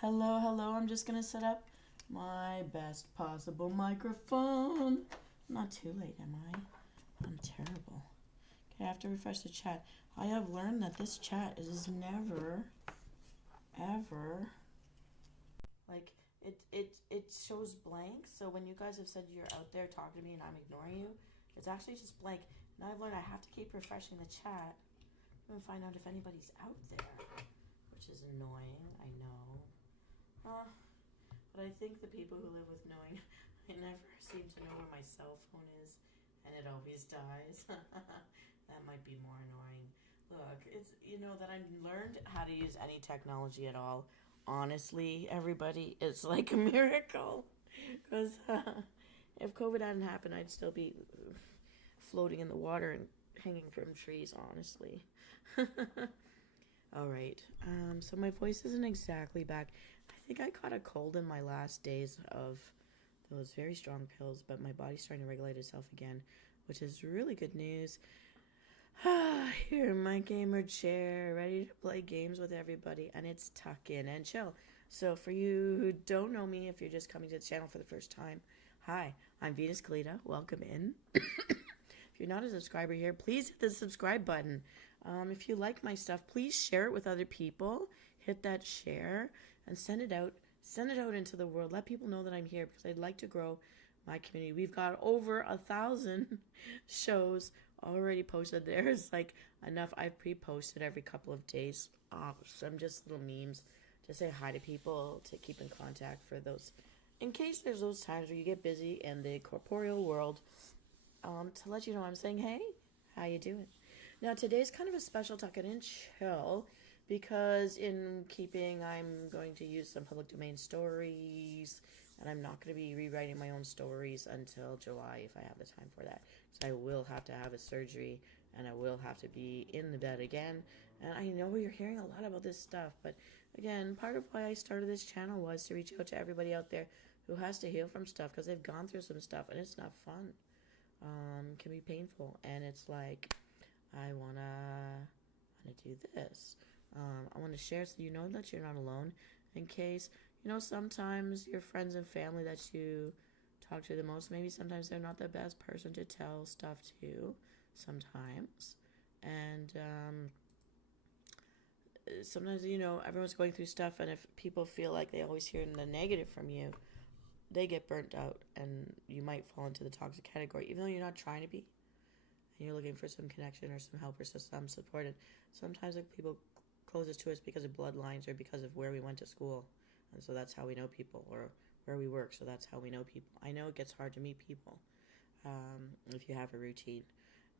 Hello, hello. I'm just gonna set up my best possible microphone. Not too late, am I? I'm terrible. Okay, I have to refresh the chat. I have learned that this chat is never, ever, like, it shows blank. So when you guys have said you're out there talking to me and I'm ignoring you, it's actually just blank. Now I've learned I have to keep refreshing the chat and find out if anybody's out there, which is annoying, I know. But I think the people who live with knowing, I never seem to know where my cell phone is, and it always dies. That might be more annoying. Look, it's, that I've learned how to use any technology at all. Honestly, everybody, it's like a miracle. Because if COVID hadn't happened, I'd still be floating in the water and hanging from trees, honestly. All right. So my voice isn't exactly back. I think I caught a cold in my last days of those very strong pills, but my body's starting to regulate itself again, which is really good news. Here in my gamer chair, ready to play games with everybody, and it's tuck in and chill. So for you who don't know me, if you're just coming to the channel for the first time, hi, I'm Venus Callida. Welcome in. If you're not a subscriber here, please hit the subscribe button. If you like my stuff, please share it with other people. Hit that share and send it out. Send it out into the world. Let people know that I'm here because I'd like to grow my community. We've got over 1,000 shows already posted. There's like enough. I've pre-posted every couple of days. Some just little memes to say hi to people, to keep in contact for those, in case there's those times where you get busy in the corporeal world. To let you know I'm saying, hey, how you doing? Now, today's kind of a special tuck in chill because in keeping, I'm going to use some public domain stories, and I'm not going to be rewriting my own stories until July if I have the time for that. So I will have to have a surgery, and I will have to be in the bed again. And I know you're hearing a lot about this stuff, but again, part of why I started this channel was to reach out to everybody out there who has to heal from stuff because they've gone through some stuff, and it's not fun. Can be painful, and it's like I wanna do this. I want to share so you know that you're not alone. In case sometimes your friends and family that you talk to the most, maybe sometimes they're not the best person to tell stuff to. Sometimes, and sometimes everyone's going through stuff, and if people feel like they always hear the negative from you, they get burnt out and you might fall into the toxic category even though you're not trying to be and you're looking for some connection or some help or some support. And sometimes like, people closest to us because of bloodlines or because of where we went to school, and so that's how we know people, or where we work, so that's how we know people. I know it gets hard to meet people if you have a routine,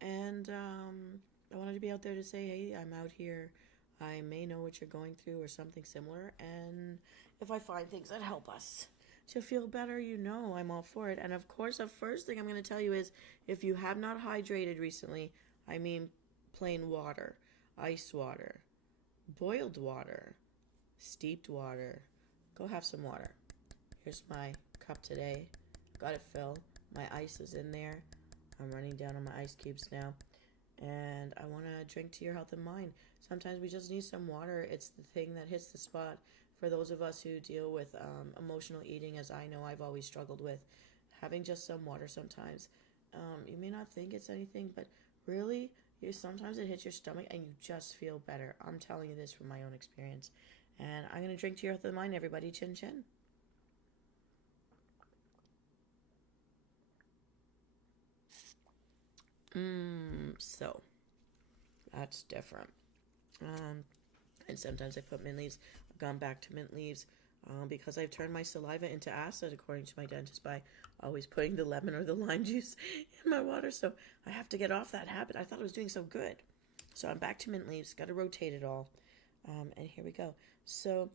and I wanted to be out there to say, hey, I'm out here. I may know what you're going through or something similar, and if I find things that help us to feel better, I'm all for it. And of course, the first thing I'm going to tell you is if you have not hydrated recently, I mean plain water, ice water, boiled water, steeped water, go have some water. Here's my cup today. Got it filled. My ice is in there. I'm running down on my ice cubes now. And I want to drink to your health and mind. Sometimes we just need some water. It's the thing that hits the spot. For those of us who deal with emotional eating, as I know I've always struggled with, having just some water sometimes. You may not think it's anything, but really, sometimes it hits your stomach and you just feel better. I'm telling you this from my own experience. And I'm going to drink to your health and mind, everybody. Chin chin. So, that's different. And sometimes I put mint leaves. I've gone back to mint leaves because I've turned my saliva into acid, according to my dentist, by always putting the lemon or the lime juice in my water. So I have to get off that habit. I thought I was doing so good. So I'm back to mint leaves. Got to rotate it all. And here we go. So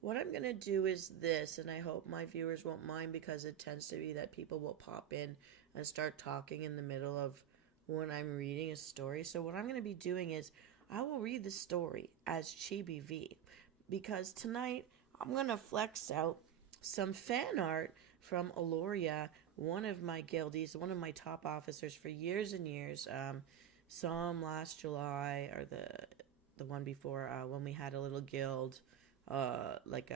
what I'm going to do is this, and I hope my viewers won't mind because it tends to be that people will pop in and start talking in the middle of when I'm reading a story. So what I'm going to be doing is I will read the story as Chibi V because tonight I'm going to flex out some fan art from Alioria, one of my guildies, one of my top officers for years and years. Saw him last July, or the one before, when we had a little guild like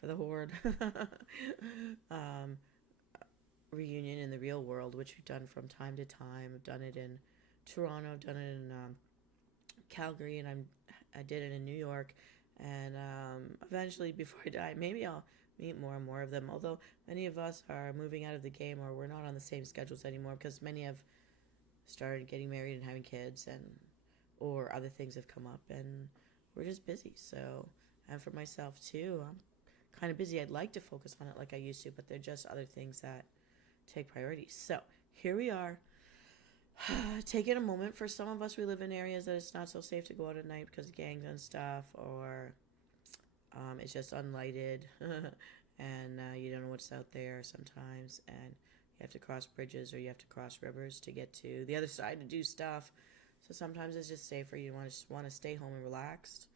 for the horde um, reunion in the real world, which we've done from time to time. I've done it in Toronto, I've done it in Calgary, and I did it in New York. And eventually, before I die, maybe I'll meet more and more of them. Although many of us are moving out of the game, or we're not on the same schedules anymore, because many have started getting married and having kids, and or other things have come up, and we're just busy. So, and for myself too, I'm kind of busy. I'd like to focus on it like I used to, but they're just other things that take priority. So here we are. Taking a moment. For some of us, we live in areas that it's not so safe to go out at night because of gangs and stuff, or it's just unlighted, and you don't know what's out there sometimes, and you have to cross bridges or you have to cross rivers to get to the other side to do stuff. So sometimes it's just safer. You just want to stay home and relaxed.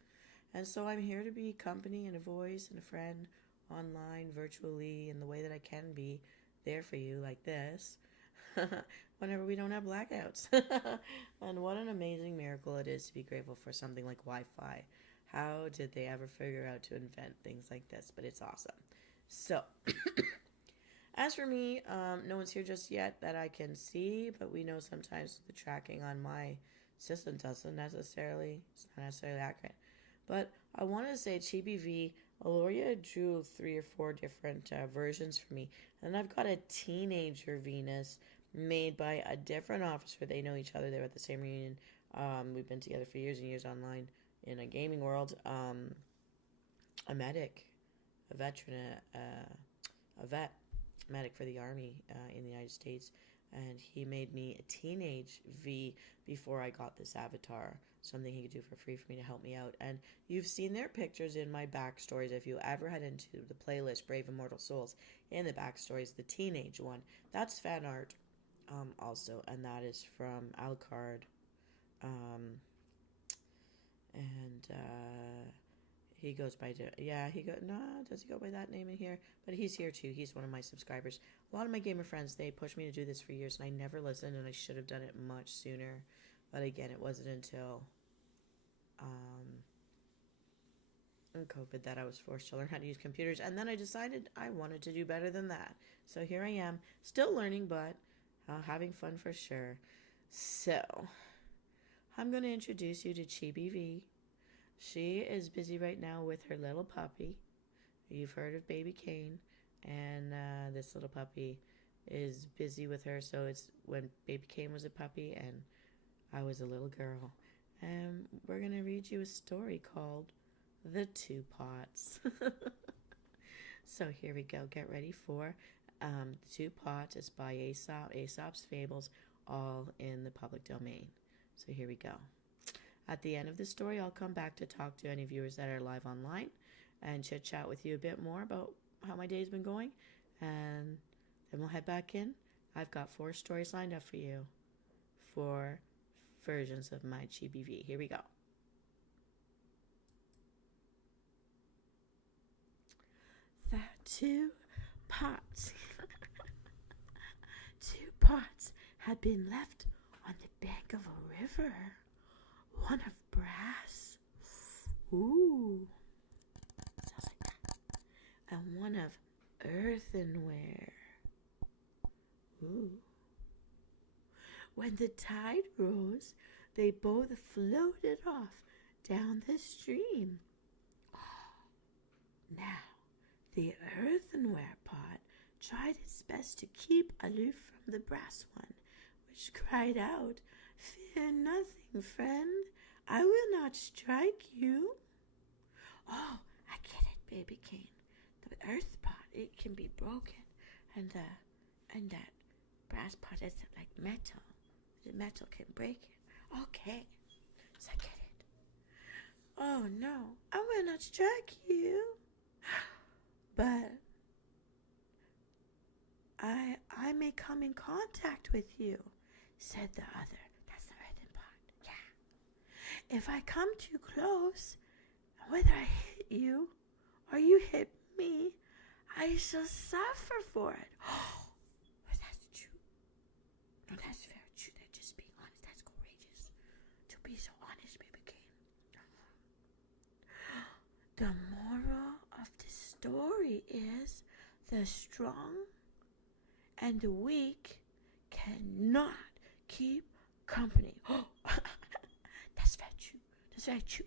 And so I'm here to be company and a voice and a friend online, virtually, in the way that I can be there for you, like this, whenever we don't have blackouts. And what an amazing miracle it is to be grateful for something like Wi-Fi. How did they ever figure out to invent things like this? But it's awesome. So, as for me, no one's here just yet that I can see, but we know sometimes the tracking on my system it's not necessarily accurate. But I want to say Chibi V, Alioria drew 3 or 4 different versions for me. And I've got a teenager Venus made by a different officer. They know each other. They were at the same reunion. We've been together for years and years online in a gaming world. A medic, a veteran, a vet, medic for the Army in the United States. And he made me a teenage V before I got this avatar. Something he could do for free for me to help me out. And you've seen their pictures in my backstories. If you ever head into the playlist Brave Immortal Souls, in the backstories, the teenage one, that's fan art also. And that is from Alucard. He goes by, does he go by that name in here? But he's here too. He's one of my subscribers. A lot of my gamer friends, they pushed me to do this for years, and I never listened, and I should have done it much sooner. But again, it wasn't until COVID that I was forced to learn how to use computers. And then I decided I wanted to do better than that. So here I am, still learning, but having fun for sure. So I'm going to introduce you to Chibi V. She is busy right now with her little puppy. You've heard of Baby Kane. And this little puppy is busy with her. So it's when Baby Kane was a puppy and I was a little girl. And we're going to read you a story called The Two Pots. So here we go. Get ready for The Two Pots. It's by Aasop. Aasop's Fables, all in the public domain. So here we go. At the end of the story, I'll come back to talk to any viewers that are live online and chit-chat with you a bit more about how my day's been going. And then we'll head back in. I've got 4 stories lined up for you. 4 versions of my Chibi V. Here we go. The two pots. 2 pots had been left on the bank of a river. One of brass. Ooh. Sounds like that. And one of earthenware. Ooh. When the tide rose, they both floated off down the stream. Now, the earthenware pot tried its best to keep aloof from the brass one, which cried out, "Fear nothing, friend. I will not strike you." Oh, I get it, Baby Kane. The earth pot, it can be broken, and that brass pot isn't like metal. The metal can break it. Okay, so I get it. Oh no, I will not strike you. But I may come in contact with you, said the other. That's the earthen pot. Yeah. If I come too close, whether I hit you or you hit me, I shall suffer for it. Oh, that's true. No, that's very true. They're just being honest. That's courageous. To be so honest, Baby Kane. The moral of the story is the strong and the weak cannot keep company. Oh, that's very true. That's very true.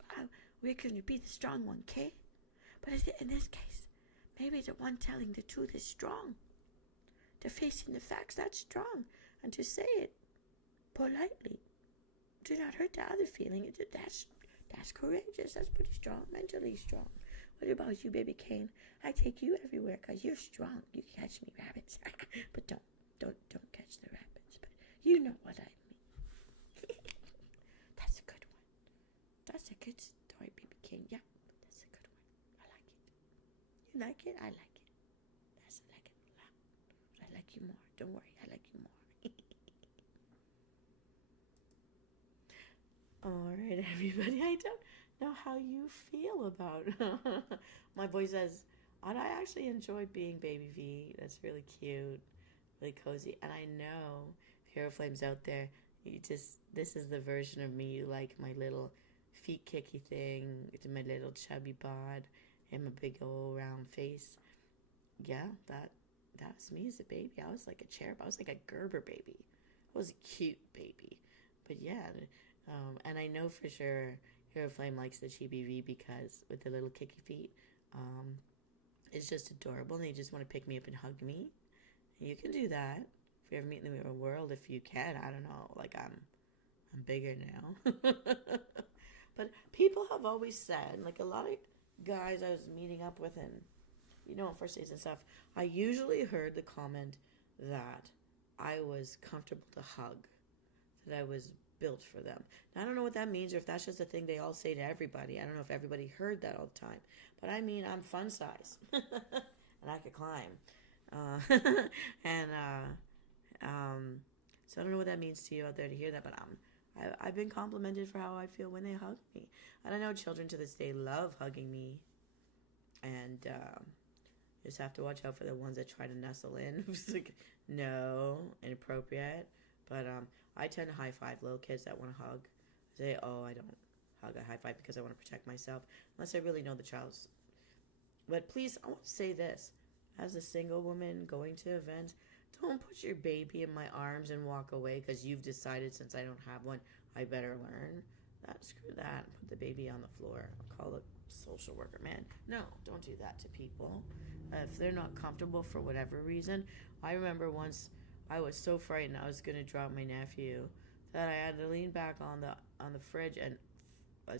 We're going to be the strong one, okay? But in this case, maybe the one telling the truth is strong. They're facing the facts, that's strong. And to say it politely, do not hurt the other feeling. That's courageous. That's pretty strong, mentally strong. What about you, baby Kane? I take you everywhere because you're strong. You catch me rabbits. But don't catch the rabbits. But you know what I mean. That's a good one. That's a good story, baby Kane. Yeah, that's a good one. I like it. You like it? I like it. Yes, I like it a lot. I like you more. Don't worry, I like you more. Alright, everybody, I don't know how you feel about my boy says, I actually enjoy being Baby V. That's really cute, really cozy. And I know, Hero Flames out there, this is the version of me you like, my little feet kicky thing, my little chubby bod, and my big old round face. Yeah, that's me as a baby. I was like a cherub. I was like a Gerber baby. I was a cute baby. But yeah, and I know for sure Hero Flame likes the Chibi V because with the little kicky feet, it's just adorable and they just want to pick me up and hug me. And you can do that if you ever meet in the real world. If you can, I don't know, like I'm bigger now. But people have always said, like a lot of guys I was meeting up with and first days and stuff, I usually heard the comment that I was comfortable to hug, that I was built for them. Now, I don't know what that means or if that's just a thing they all say to everybody. I don't know if everybody heard that all the time. But I mean, I'm fun size. And I could climb. So I don't know what that means to you out there to hear that, but I've been complimented for how I feel when they hug me. And I know children to this day love hugging me. And just have to watch out for the ones that try to nestle in. It's like, no, inappropriate. But I tend to high five little kids that want to hug. I say, oh, I don't hug. I high five because I want to protect myself, unless I really know the child's. But please, I want to say this. As a single woman going to events, don't put your baby in my arms and walk away because you've decided since I don't have one, I better learn. Screw that. Put the baby on the floor. I'll call a social worker, man. No, don't do that to people. If they're not comfortable for whatever reason. I remember once I was so frightened I was going to drop my nephew that I had to lean back on the fridge and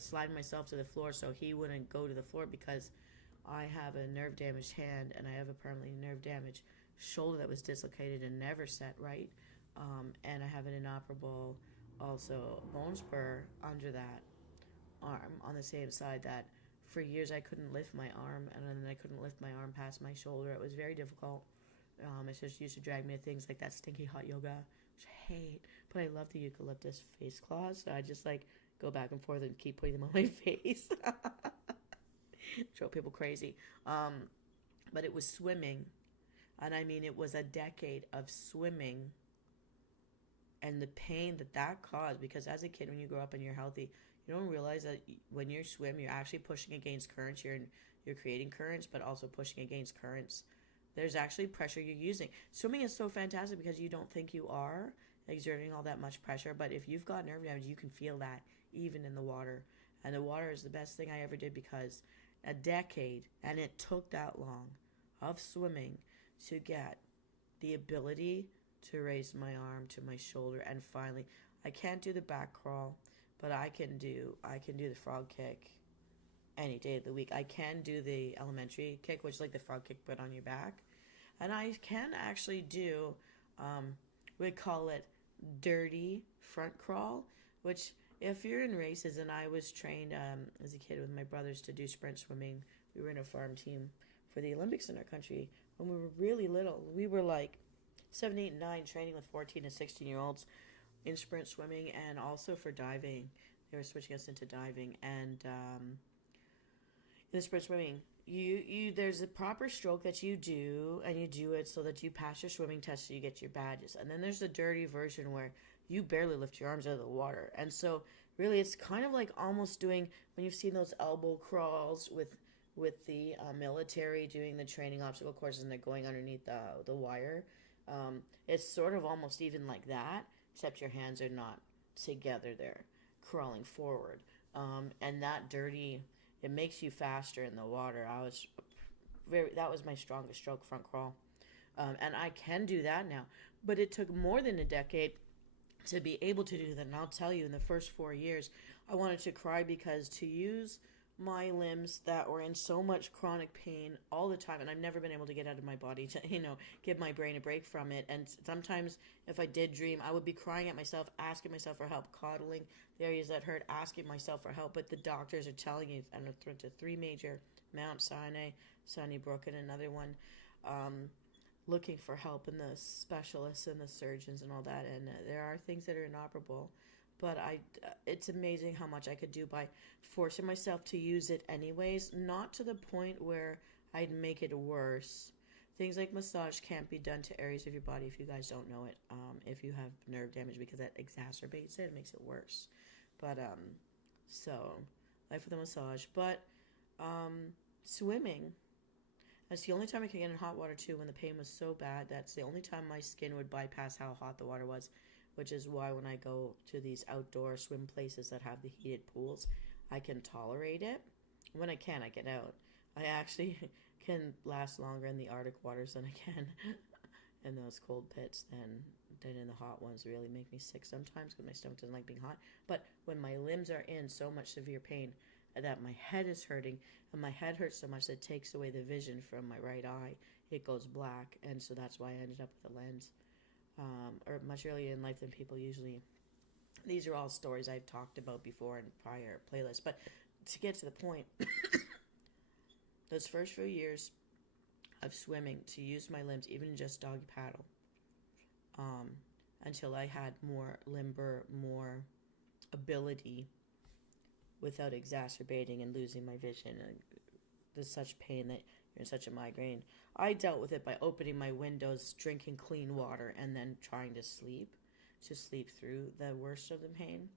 slide myself to the floor so he wouldn't go to the floor because I have a nerve damaged hand and I have a permanently nerve damaged shoulder that was dislocated and never set right. And I have an inoperable also bone spur under that arm on the same side that for years I couldn't lift my arm, and then I couldn't lift my arm past my shoulder. It was very difficult. My sister used to drag me to things like that stinky hot yoga, which I hate, but I love the eucalyptus face claws, so I just like go back and forth and keep putting them on my face. Drove people crazy. But it was swimming, and I mean it was a decade of swimming and the pain that caused, because as a kid when you grow up and you're healthy, you don't realize that when you swim you're actually pushing against currents. You're creating currents but also pushing against currents. There's actually pressure you're using. Swimming is so fantastic because you don't think you are exerting all that much pressure, but if you've got nerve damage you can feel that even in the water. And the water is the best thing I ever did, because a decade, and it took that long, of swimming to get the ability to raise my arm to my shoulder. And finally, I can't do the back crawl, but I can do the frog kick any day of the week. I can do the elementary kick, which is like the frog kick but on your back. And I can actually do, we call it dirty front crawl, which if you're in races, and I was trained as a kid with my brothers to do sprint swimming. We were in a farm team for the Olympics in our country when we were really little. We were like 7, 8, and 9, training with 14 and 16-year-olds in sprint swimming, and also for diving. They were switching us into diving, and in the sprint swimming, you there's a proper stroke that you do, and you do it so that you pass your swimming test so you get your badges. And then there's the dirty version where you barely lift your arms out of the water. And so really it's kind of like almost doing when you've seen those elbow crawls with with the military doing the training obstacle courses and they're going underneath the wire. It's sort of almost even like that, except your hands are not together there, crawling forward. And that dirty, it makes you faster in the water. That was my strongest stroke, front crawl. And I can do that now. But it took more than a decade to be able to do that. And I'll tell you, in the first 4 years, I wanted to cry because to use my limbs that were in so much chronic pain all the time, and I've never been able to get out of my body to, give my brain a break from it. And sometimes if I did dream, I would be crying at myself, asking myself for help, coddling the areas that hurt, asking myself for help. But the doctors are telling you, and I went to 3 major, Mount Sinai, Sunnybrook, and another one, looking for help, and the specialists and the surgeons and all that. And there are things that are inoperable. But it's amazing how much I could do by forcing myself to use it anyways, not to the point where I'd make it worse. Things like massage can't be done to areas of your body if you guys don't know it, if you have nerve damage, because that exacerbates it, makes it worse. But, so, life with a massage. But, swimming. That's the only time I could get in hot water too, when the pain was so bad. That's the only time my skin would bypass how hot the water was. Which is why when I go to these outdoor swim places that have the heated pools, I can tolerate it. When I can, I get out. I actually can last longer in the Arctic waters than I can in those cold pits than in the hot ones. Really make me sick sometimes because my stomach doesn't like being hot. But when my limbs are in so much severe pain that my head is hurting, and my head hurts so much that it takes away the vision from my right eye, it goes black. And so that's why I ended up with a lens. Or much earlier in life than people usually. These are all stories I've talked about before in prior playlists. But to get to the point, those first few years of swimming, to use my limbs, even just doggy paddle, until I had more limber, more ability without exacerbating and losing my vision. And there's such pain that you're in such a migraine. I dealt with it by opening my windows, drinking clean water, and then trying to sleep through the worst of the pain.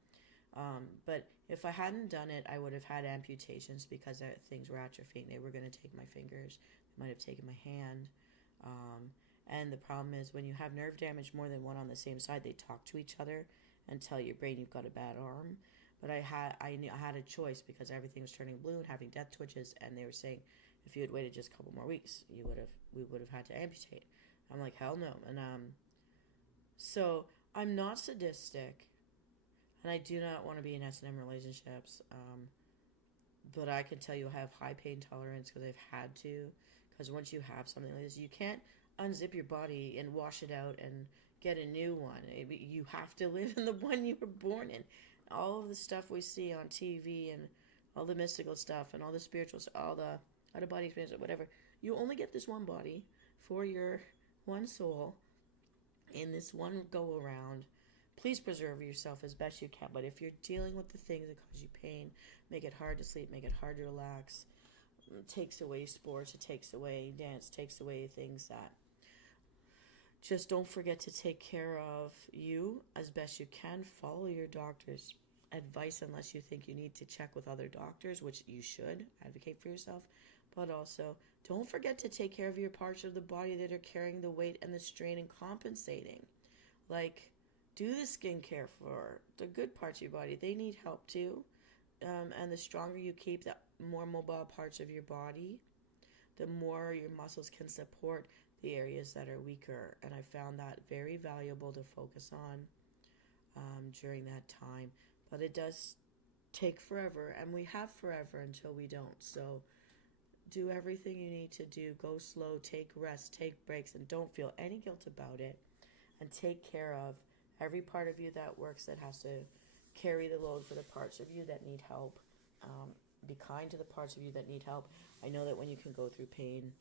But if I hadn't done it, I would have had amputations because things were atrophying. They were going to take my fingers. They might have taken my hand. And the problem is when you have nerve damage more than one on the same side, they talk to each other and tell your brain you've got a bad arm. But I had a choice because everything was turning blue and having death twitches, and they were saying, if you had waited just a couple more weeks, we would have had to amputate. I'm like, hell no. And so I'm not sadistic, and I do not want to be in S&M relationships. But I can tell you I have high pain tolerance because I've had to. Because once you have something like this, you can't unzip your body and wash it out and get a new one. You have to live in the one you were born in. All of the stuff we see on TV and all the mystical stuff and all the spiritual stuff, all the out-of-body experience, whatever. You only get this one body for your one soul in this one go-around. Please preserve yourself as best you can. But if you're dealing with the things that cause you pain, make it hard to sleep, make it hard to relax, it takes away sports, it takes away dance, takes away things that just don't forget to take care of you as best you can. Follow your doctor's advice unless you think you need to check with other doctors, which you should. Advocate for yourself. But also, don't forget to take care of your parts of the body that are carrying the weight and the strain and compensating. Like, do the skincare for the good parts of your body. They need help too. And the stronger you keep the more mobile parts of your body, the more your muscles can support the areas that are weaker. And I found that very valuable to focus on during that time. But it does take forever, and we have forever until we don't. So do everything you need to do. Go slow, take rest, take breaks, and don't feel any guilt about it. And take care of every part of you that works, that has to carry the load for the parts of you that need help. Be kind to the parts of you that need help. I know that when you can go through pain,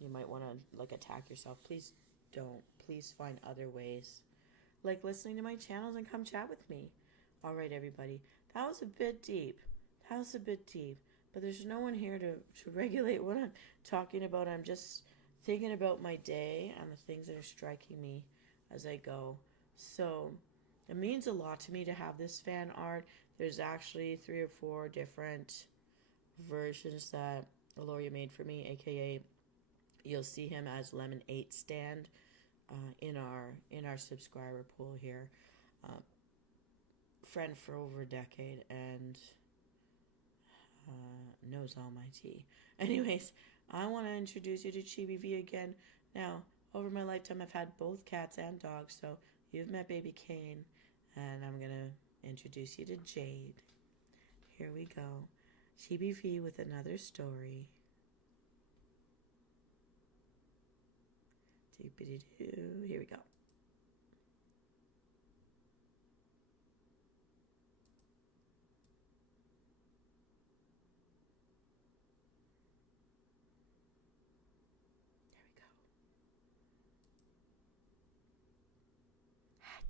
you might want to attack yourself. Please don't. Please find other ways, like listening to my channels and come chat with me. All right, everybody. That was a bit deep. But there's no one here to regulate what I'm talking about. I'm just thinking about my day and the things that are striking me as I go. So it means a lot to me to have this fan art. There's actually 3 or 4 different versions that Alioria made for me, aka you'll see him as Lemon 8 stand in our subscriber pool here. Uh, Friend for over a decade and knows all my tea. Anyways, I want to introduce you to Chibi V again. Now, over my lifetime, I've had both cats and dogs, so you've met baby Kane, and I'm going to introduce you to Jade. Here we go. Chibi V with another story. Doop-a-doo-doo. Here we go.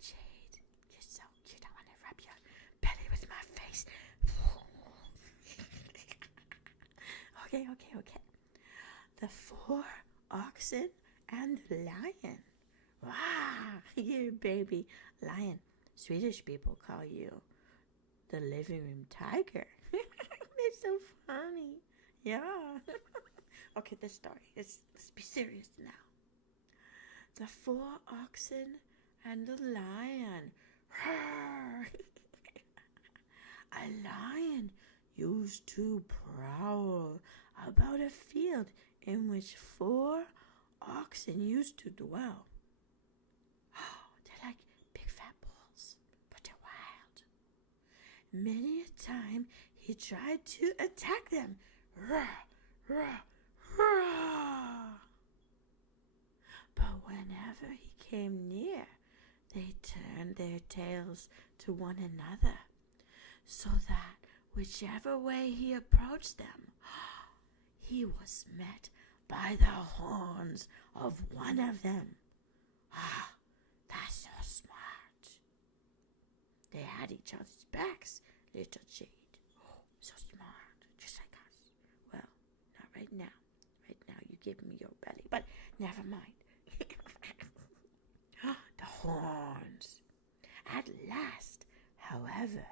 Jade, you're so cute. I want to rub your belly with my face. Okay. The 4 oxen and the lion. Wow, you baby lion. Swedish people call you the living room tiger. It's so funny. Yeah. Okay, this story. Let's be serious now. The 4 oxen and the lion. A lion used to prowl about a field in which 4 oxen used to dwell. They're like big fat bulls, but they're wild. Many a time he tried to attack them. But whenever he came near, they turned their tails to one another, so that whichever way he approached them, he was met by the horns of one of them. That's so smart. They had each other's backs, little Jade. So smart, just like us. Well, not right now. Right now, you give me your belly, but never mind. The horns. At last, however,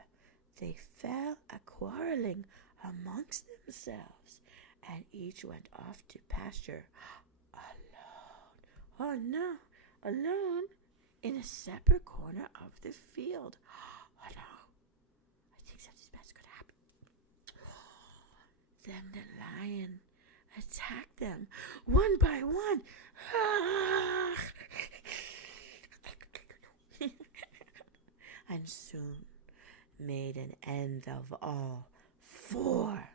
they fell a-quarreling amongst themselves, and each went off to pasture alone. Oh no, alone in a separate corner of the field. Oh no, I think something bad could happen. Then the lion attacked them one by one. And soon made an end of all 4.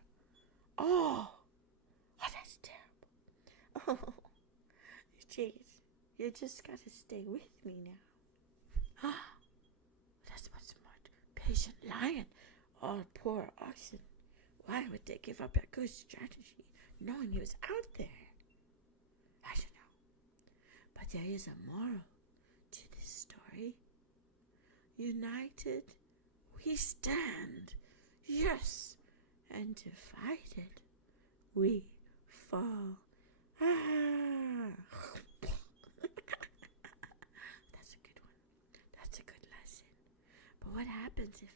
Oh, that's terrible. Oh, Jade, you just gotta stay with me now. That's what's smart. Patient lion. Oh, poor oxen. Why would they give up a good strategy, knowing he was out there? I don't know. But there is a moral to this story. United we stand, yes, and divided we fall. That's a good one. That's a good lesson. But what happens if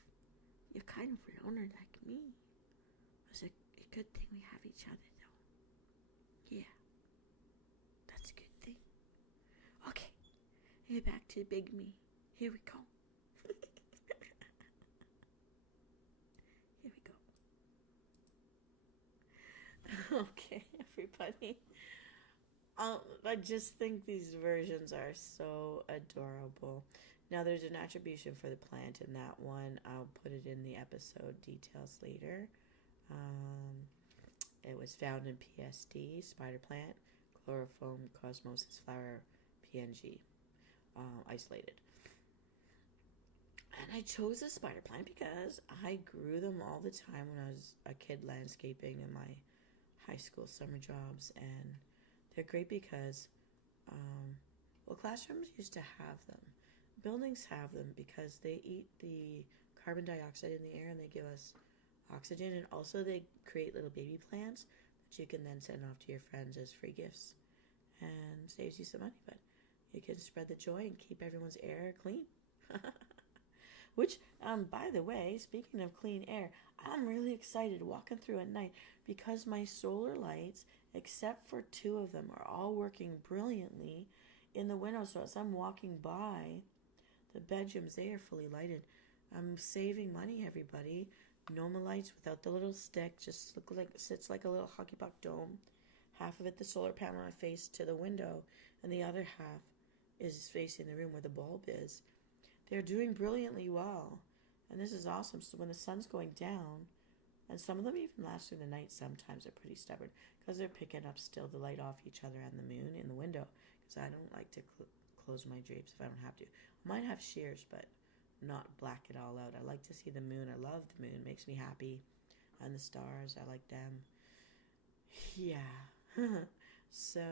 you're kind of loner like me? It's a good thing we have each other, though. Yeah, that's a good thing. Okay, here back to Big Me. Here we go. Here we go. Okay, everybody. I just think these versions are so adorable. Now, there's an attribution for the plant in that one. I'll put it in the episode details later. It was found in PSD, spider plant, chloroform, cosmosis flower, PNG, isolated. And I chose a spider plant because I grew them all the time when I was a kid landscaping in my high school summer jobs. And they're great because, classrooms used to have them. Buildings have them because they eat the carbon dioxide in the air and they give us oxygen. And also they create little baby plants that you can then send off to your friends as free gifts. And saves you some money, but you can spread the joy and keep everyone's air clean. Which, by the way, speaking of clean air, I'm really excited walking through at night because my solar lights, except for two of them, are all working brilliantly in the window. So as I'm walking by the bedrooms, they are fully lighted. I'm saving money, everybody. Normal lights without the little stick, just sits like a little hockey puck dome. Half of it, the solar panel, I face to the window, and the other half is facing the room where the bulb is. They're doing brilliantly well, and this is awesome. So when the sun's going down, and some of them even last through the night, sometimes they're pretty stubborn because they're picking up still the light off each other and the moon in the window. Because I don't like to close my drapes if I don't have to. I might have shears, but not black it all out. I like to see the moon. I love the moon. It makes me happy. And the stars, I like them. Yeah. so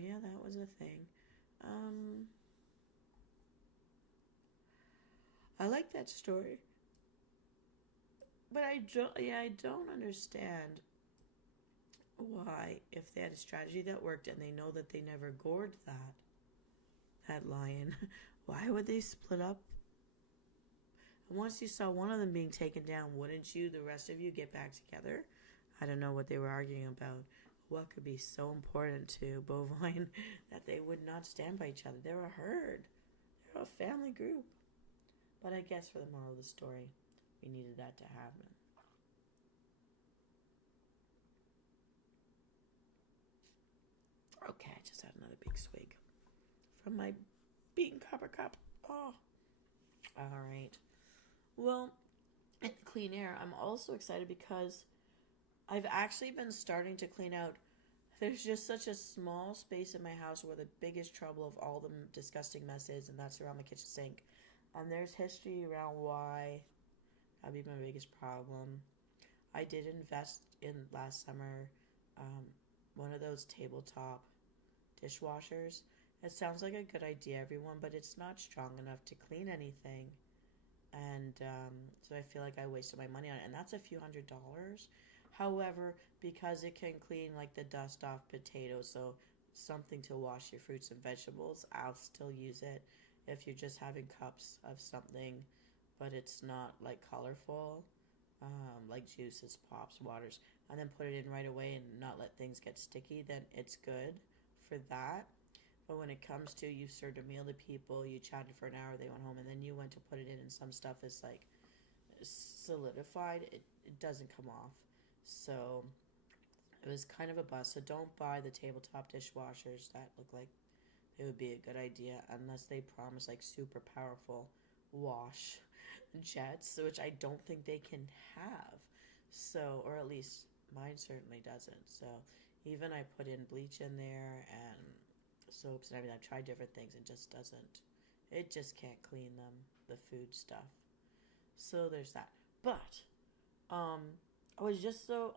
yeah, that was a thing. I like that story. But I don't understand why, if they had a strategy that worked and they know that they never gored that lion, why would they split up? And once you saw one of them being taken down, wouldn't you, the rest of you, get back together? I don't know what they were arguing about. What could be so important to bovine that they would not stand by each other? They're a herd. They're a family group. But I guess for the moral of the story, we needed that to happen. Okay, I just had another big swig from my beaten copper cup. Oh. Alright. Well, in clean air, I'm also excited because I've actually been starting to clean out. There's just such a small space in my house where the biggest trouble of all the disgusting mess is, and that's around the kitchen sink. And there's history around why that'd be my biggest problem. I did invest in last summer one of those tabletop dishwashers. It sounds like a good idea, everyone, but it's not strong enough to clean anything. And so I feel like I wasted my money on it. And that's a few $100s. However, because it can clean like the dust off potatoes, so something to wash your fruits and vegetables, I'll still use it. If you're just having cups of something, but it's not like colorful, like juices, pops, waters, and then put it in right away and not let things get sticky, then it's good for that. But when it comes to, you served a meal to people, you chatted for an hour, they went home, and then you went to put it in and some stuff is like solidified, it doesn't come off. So it was kind of a bust. So don't buy the tabletop dishwashers that look like it would be a good idea unless they promise like super powerful wash jets, which I don't think they can have. So, or at least mine certainly doesn't. So even I put in bleach in there and soaps and everything. I've tried different things and just doesn't. It just can't clean them, the food stuff. So there's that. But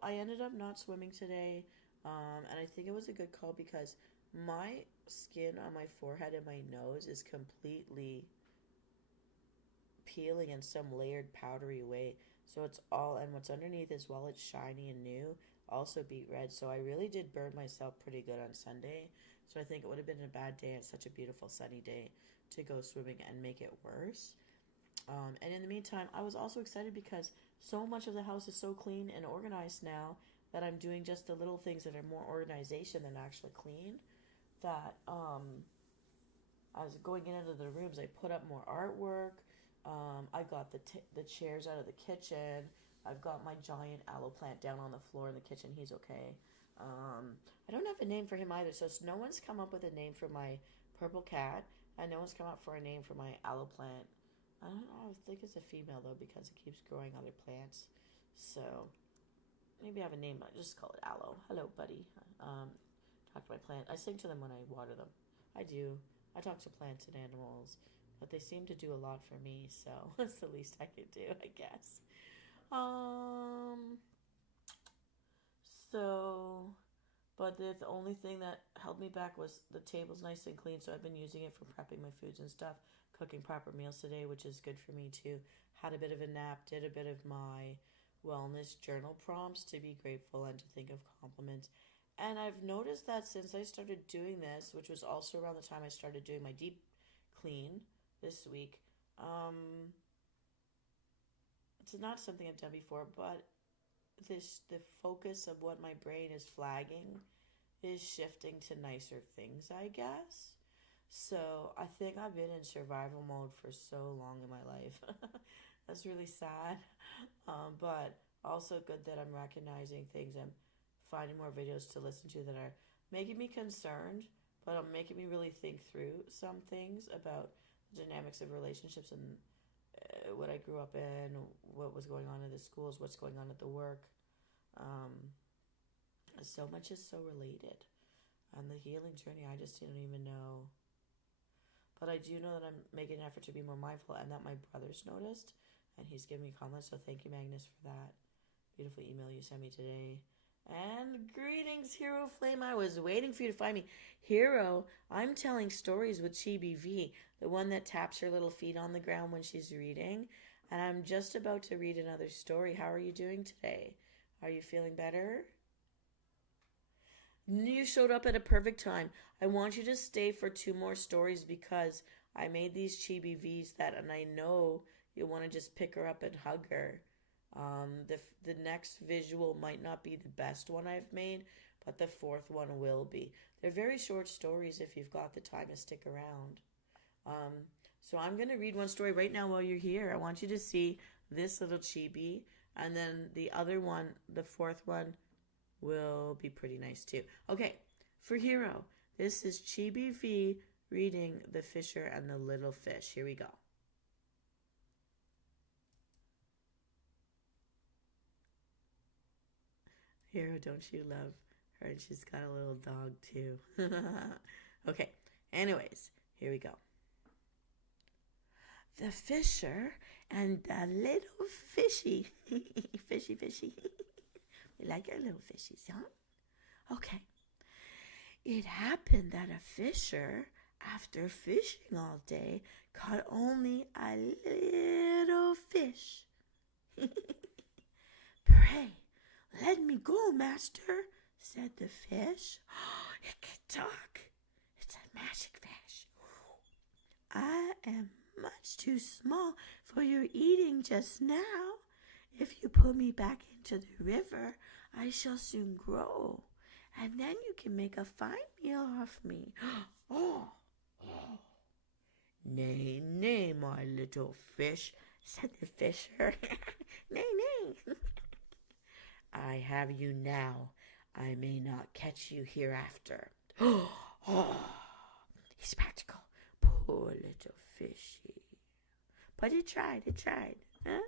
I ended up not swimming today, and I think it was a good call because my skin on my forehead and my nose is completely peeling in some layered powdery way. So it's all, and what's underneath as well, it's shiny and new, also beet red. So I really did burn myself pretty good on Sunday. So I think it would have been a bad day. It's such a beautiful sunny day to go swimming and make it worse. And in the meantime, I was also excited because so much of the house is so clean and organized now that I'm doing just the little things that are more organization than actually clean. That I was going into the rooms, I put up more artwork. I got the chairs out of the kitchen. I've got my giant aloe plant down on the floor in the kitchen. He's okay. I don't have a name for him either, so no one's come up with a name for my purple cat, and no one's come up for a name for my aloe plant. I don't know, I think it's a female though because it keeps growing other plants. So maybe I have a name, I just call it Aloe. Hello, buddy. Talk to my plant. I sing to them when I water them. I do. I talk to plants and animals, but they seem to do a lot for me, so that's the least I could do, I guess. But the only thing that held me back was the table's nice and clean, so I've been using it for prepping my foods and stuff, cooking proper meals today, which is good for me too. Had a bit of a nap, did a bit of my wellness journal prompts to be grateful and to think of compliments. And I've noticed that since I started doing this, which was also around the time I started doing my deep clean this week, Um, it's not something I've done before, but the focus of what my brain is flagging is shifting to nicer things, I guess. So I think I've been in survival mode for so long in my life. That's really sad, but also good that I'm recognizing things. I'm finding more videos to listen to that are making me concerned, but are making me really think through some things about the dynamics of relationships and what I grew up in, what was going on in the schools, what's going on at the work. Um, so much is so related. And the healing journey, I just didn't even know. But I do know that I'm making an effort to be more mindful and that my brother's noticed. And he's giving me comments. So thank you, Magnus, for that beautiful email you sent me today. And greetings, Hero Flame. I was waiting for you to find me. Hero, I'm telling stories with Chibi V, the one that taps her little feet on the ground when she's reading. And I'm just about to read another story. How are you doing today? Are you feeling better? You showed up at a perfect time. I want you to stay for two more stories because I made these Chibi Vs and I know you'll want to just pick her up and hug her. The next visual might not be the best one I've made, but the fourth one will be. They're very short stories if you've got the time to stick around. Um, so I'm going to read one story right now while you're here. I want you to see this little chibi, and then the other one, the fourth one, will be pretty nice too. Okay, for Hero, this is Chibi V reading The Fisher and the Little Fish. Here we go. Hero, don't you love her? And she's got a little dog too. Okay, anyways, here we go. The Fisher and the Little Fishy. Fishy, fishy. We like our little fishies, huh? Okay. It happened that a fisher, after fishing all day, caught only a little fish. Pray, let me go, master, said the fish. Oh, it can talk. It's a magic fish. I am much too small for your eating just now. If you put me back into the river, I shall soon grow, and then you can make a fine meal off me. Oh, oh. Nay, nay, my little fish, said the fisher. Nay, nay. I have you now. I may not catch you hereafter. Oh, he's practical. Poor little fishy. But it tried, huh?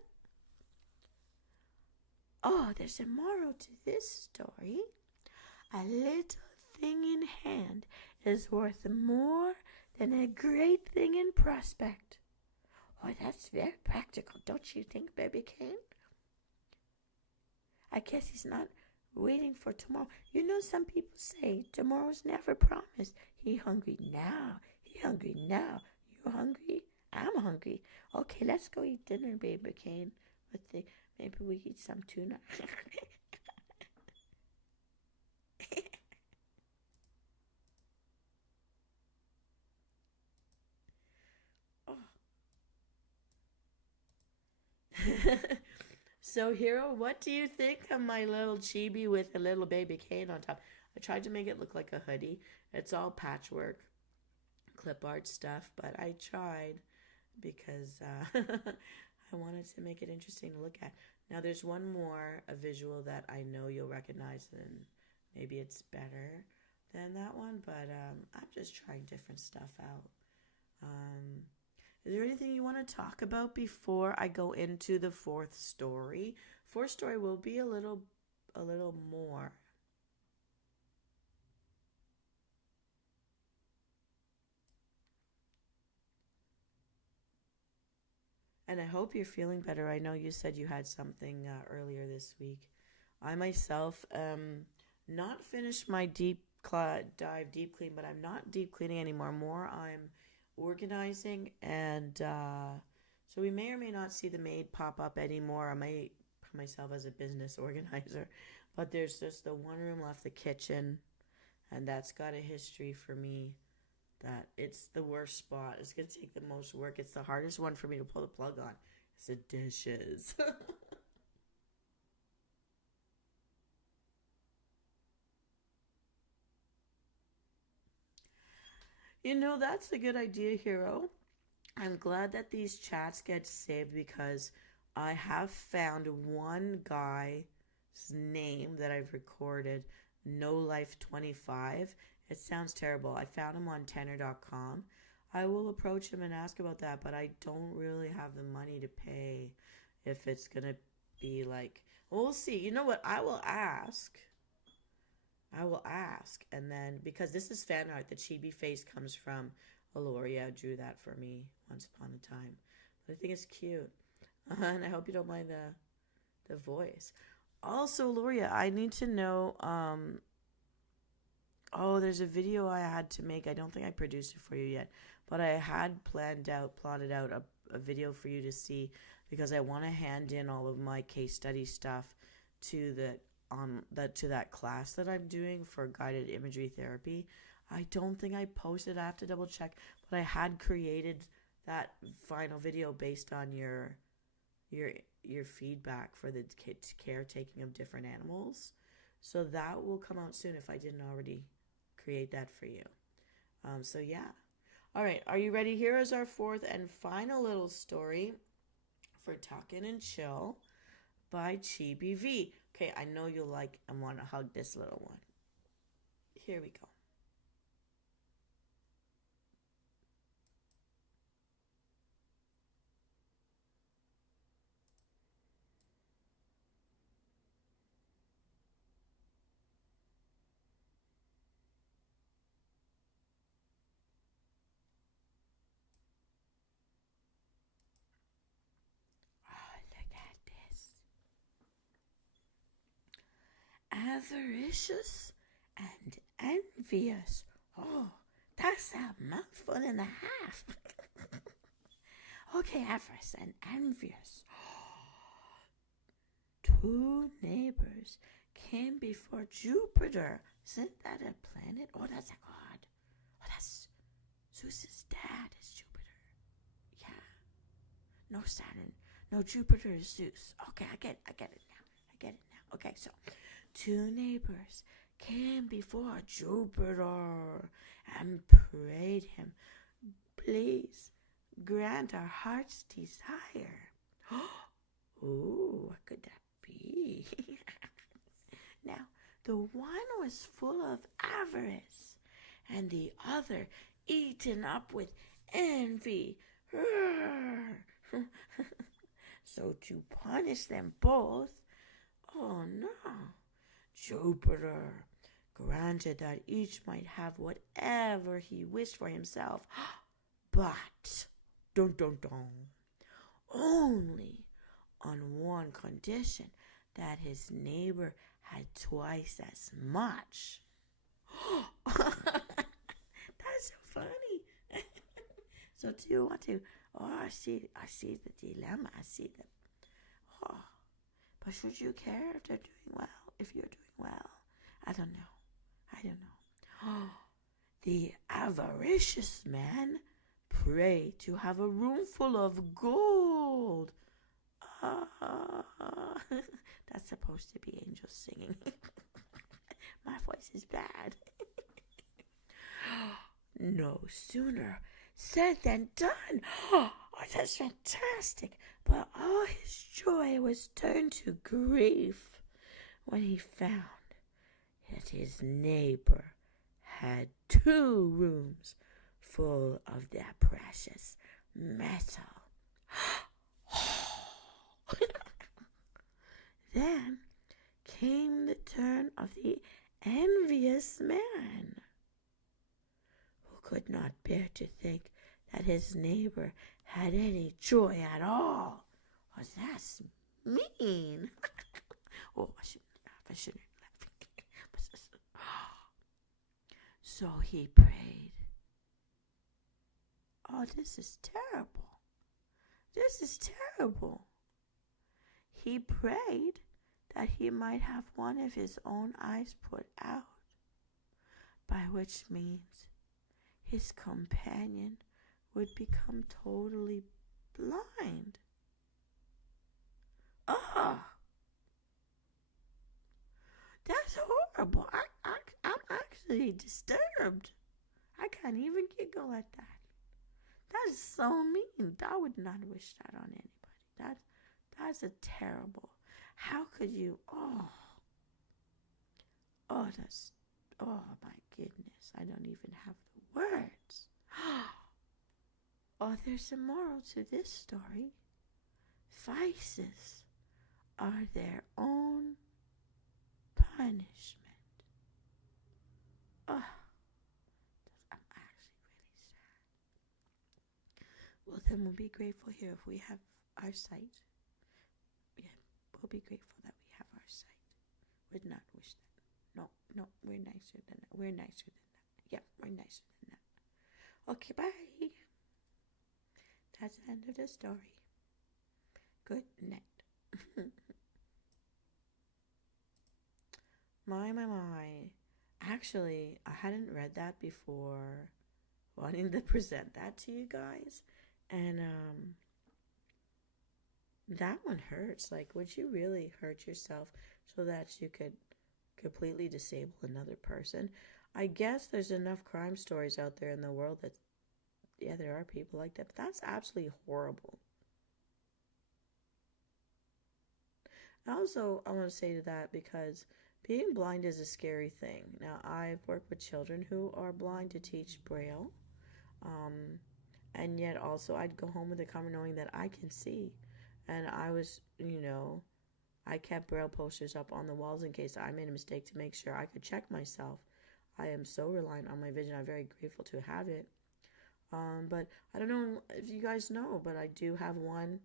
Oh, there's a moral to this story. A little thing in hand is worth more than a great thing in prospect. Oh, that's very practical, don't you think, Baby Cane? I guess he's not waiting for tomorrow. You know, some people say tomorrow's never promised. He hungry now. You hungry? I'm hungry. Okay, let's go eat dinner, Baby Cane. Maybe we eat some tuna. Oh. So, Hero, what do you think of my little chibi with a little baby cane on top? I tried to make it look like a hoodie. It's all patchwork, clip art stuff, but I tried because I wanted to make it interesting to look at. Now, there's one more, a visual that I know you'll recognize, and maybe it's better than that one, but I'm just trying different stuff out. Is there anything you want to talk about before I go into the fourth story? Fourth story will be a little more. And I hope you're feeling better. I know you said you had something earlier this week. I myself not finished my deep clean, but I'm not deep cleaning anymore. More, I'm organizing, and so we may or may not see the maid pop up anymore. I might put myself as a business organizer, but there's just the one room left, the kitchen, and that's got a history for me that it's the worst spot. It's going to take the most work. It's the hardest one for me to pull the plug on. It's the dishes. That's a good idea, Hero. I'm glad that these chats get saved because I have found one guy's name that I've recorded, No Life 25. It sounds terrible. I found him on tenor.com. I will approach him and ask about that, but I don't really have the money to pay if it's going to be like, we'll see. You know what? I will ask. And then, because this is fan art, the chibi face comes from Alioria. Drew that for me once upon a time. But I think it's cute. And I hope you don't mind the voice. Also, Alioria, I need to know, there's a video I had to make. I don't think I produced it for you yet, but I had plotted out a video for you to see because I want to hand in all of my case study stuff to that class that I'm doing for guided imagery therapy. I don't think I posted. I have to double check, but I had created that final video based on your feedback for the caretaking of different animals. So that will come out soon if I didn't already create that for you. So yeah. All right, are you ready? Here is our fourth and final little story for Talkin' and Chill by Chibi V. Okay, I know you'll like and want to hug this little one. Here we go. Avaricious and envious. Oh, that's a mouthful and a half. Okay, avarice and envious. Two neighbors came before Jupiter. Isn't that a planet? Oh, that's a god. Oh, that's Zeus's dad is Jupiter. Yeah. No Saturn. No, Jupiter is Zeus. Okay, I get it now. Okay, so two neighbors came before Jupiter and prayed him, please grant our heart's desire. Ooh, what could that be? Now, the one was full of avarice, and the other eaten up with envy. So to punish them both, oh no, Jupiter granted that each might have whatever he wished for himself, but only on one condition, that his neighbor had twice as much. That's so funny. So do you want to? Oh, I see the dilemma. I see the. Oh, but should you care if they're doing well? If you're doing well, I don't know. Oh, the avaricious man prayed to have a room full of gold. That's supposed to be angels singing. My voice is bad. No sooner said than done. Oh, that's fantastic. But all his joy was turned to grief when he found that his neighbor had 2 rooms full of that precious metal. Then came the turn of the envious man, who could not bear to think that his neighbor had any joy at all. Was that mean? Oh, I shouldn't laugh. So he prayed. Oh, this is terrible. He prayed that he might have one of his own eyes put out, by which means his companion would become totally blind. Oh, that's horrible. I'm actually disturbed. I can't even giggle at that. That is so mean. I would not wish that on anybody. That's a terrible. How could you? That's. Oh my goodness! I don't even have the words. Oh, there's a moral to this story. Vices are their own punishment. Oh, I'm actually really sad. Well, then we'll be grateful here if we have our sight. Yeah, we'll be grateful that we have our sight. Would not wish that. No, we're nicer than that. We're nicer than that. Yeah, we're nicer than that. Okay, bye. That's the end of the story. Good night. My. Actually, I hadn't read that before, wanting to present that to you guys. And that one hurts. Like, would you really hurt yourself so that you could completely disable another person? I guess there's enough crime stories out there in the world that, yeah, there are people like that, but that's absolutely horrible. Also, I want to say to that, because being blind is a scary thing. Now, I've worked with children who are blind to teach Braille, and yet also I'd go home with a comfort knowing that I can see. And I was, I kept Braille posters up on the walls in case I made a mistake to make sure I could check myself. I am so reliant on my vision. I'm very grateful to have it. But I don't know if you guys know, but I do have one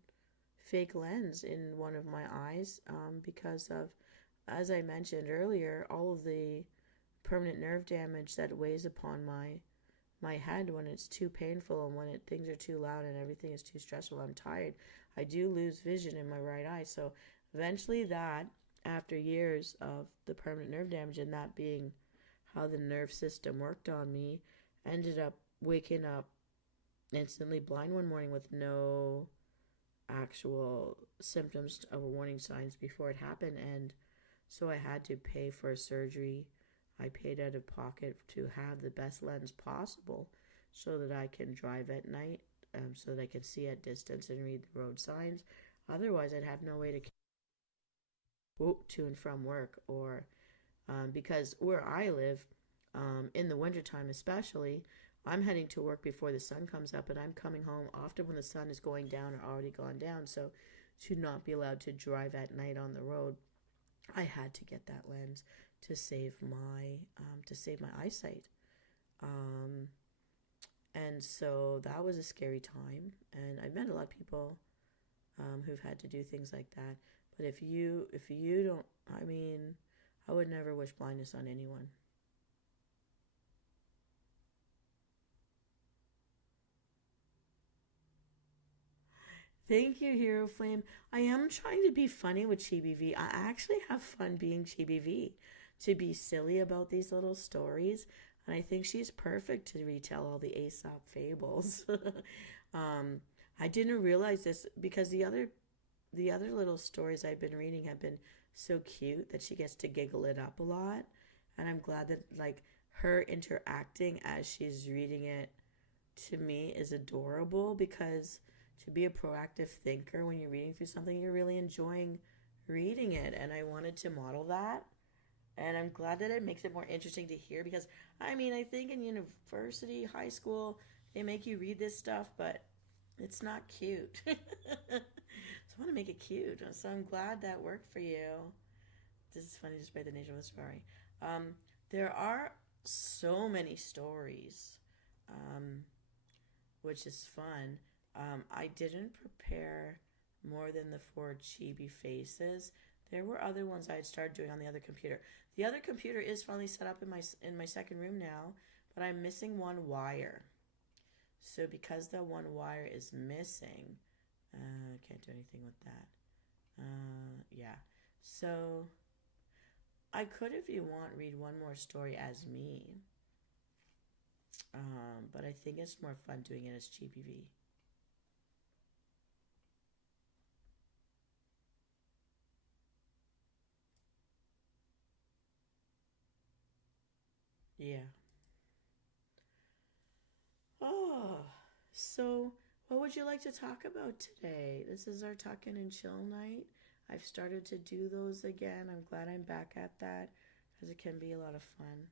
fake lens in one of my eyes because of, as I mentioned earlier, all of the permanent nerve damage that weighs upon my head when it's too painful and when things are too loud and everything is too stressful. I'm tired. I do lose vision in my right eye. So eventually that, after years of the permanent nerve damage and that being how the nerve system worked on me, ended up waking up instantly blind one morning with no actual symptoms or warning signs before it happened. And so I had to pay for a surgery. I paid out of pocket to have the best lens possible so that I can drive at night, so that I can see at distance and read the road signs. Otherwise, I'd have no way to and from work, or because where I live, in the wintertime especially, I'm heading to work before the sun comes up, and I'm coming home often when the sun is going down or already gone down. So to not be allowed to drive at night on the road, I had to get that lens to save my eyesight. And so that was a scary time, and I've met a lot of people who've had to do things like that. But if you don't, I would never wish blindness on anyone. Thank you, Hero Flame. I am trying to be funny with Chibi V. I actually have fun being Chibi V, to be silly about these little stories. And I think she's perfect to retell all the Aesop fables. I didn't realize this because the other little stories I've been reading have been so cute that she gets to giggle it up a lot. And I'm glad that, like, her interacting as she's reading it to me is adorable, because to be a proactive thinker when you're reading through something, you're really enjoying reading it. And I wanted to model that. And I'm glad that it makes it more interesting to hear, because I think in university, high school, they make you read this stuff, but it's not cute. So I want to make it cute. So I'm glad that worked for you. This is funny, despite the nature of the story. There are so many stories, which is fun. I didn't prepare more than the 4 chibi faces. There were other ones I had started doing on the other computer. The other computer is finally set up in my second room now, but I'm missing one wire. So because the one wire is missing, I can't do anything with that. Yeah. So I could, if you want, read one more story as me. But I think it's more fun doing it as Chibi V. Yeah. Oh, so what would you like to talk about today? This is our tuck-in and chill night. I've started to do those again. I'm glad I'm back at that because it can be a lot of fun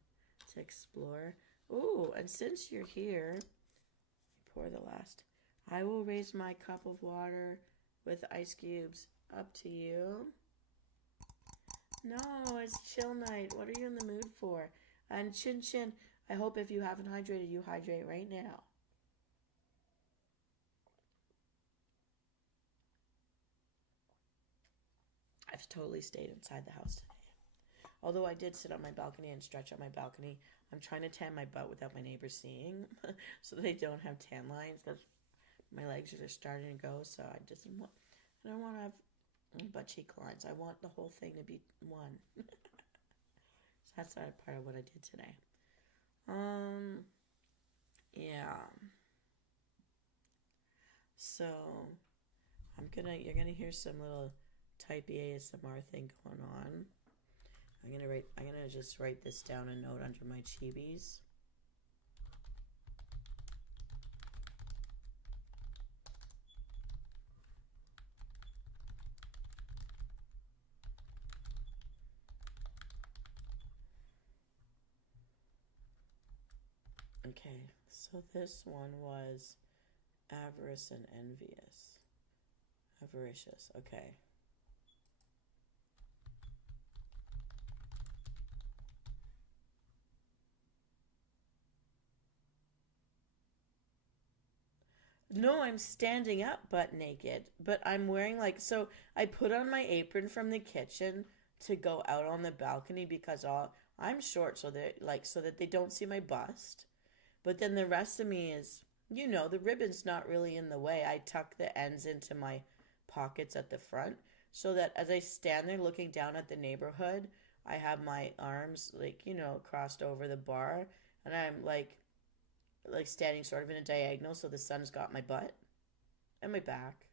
to explore. Ooh, and since you're here, pour the last. I will raise my cup of water with ice cubes up to you. No, it's chill night. What are you in the mood for? And Chin Chin, I hope if you haven't hydrated, you hydrate right now. I've totally stayed inside the house today. Although I did sit on my balcony and stretch on my balcony. I'm trying to tan my butt without my neighbors seeing so they don't have tan lines because my legs are just starting to go. So I don't want to have butt cheek lines. I want the whole thing to be one. So that's part of what I did today. Yeah. So you're gonna hear some little type ASMR thing going on. I'm gonna just write this down a note under my chibis. Okay, so this one was avarice and envious. Avaricious, okay. No, I'm standing up butt naked, but I'm wearing so I put on my apron from the kitchen to go out on the balcony because I'm short so that they don't see my bust. But then the rest of me is, the ribbon's not really in the way. I tuck the ends into my pockets at the front so that as I stand there looking down at the neighborhood, I have my arms crossed over the bar and I'm like standing sort of in a diagonal so the sun's got my butt and my back.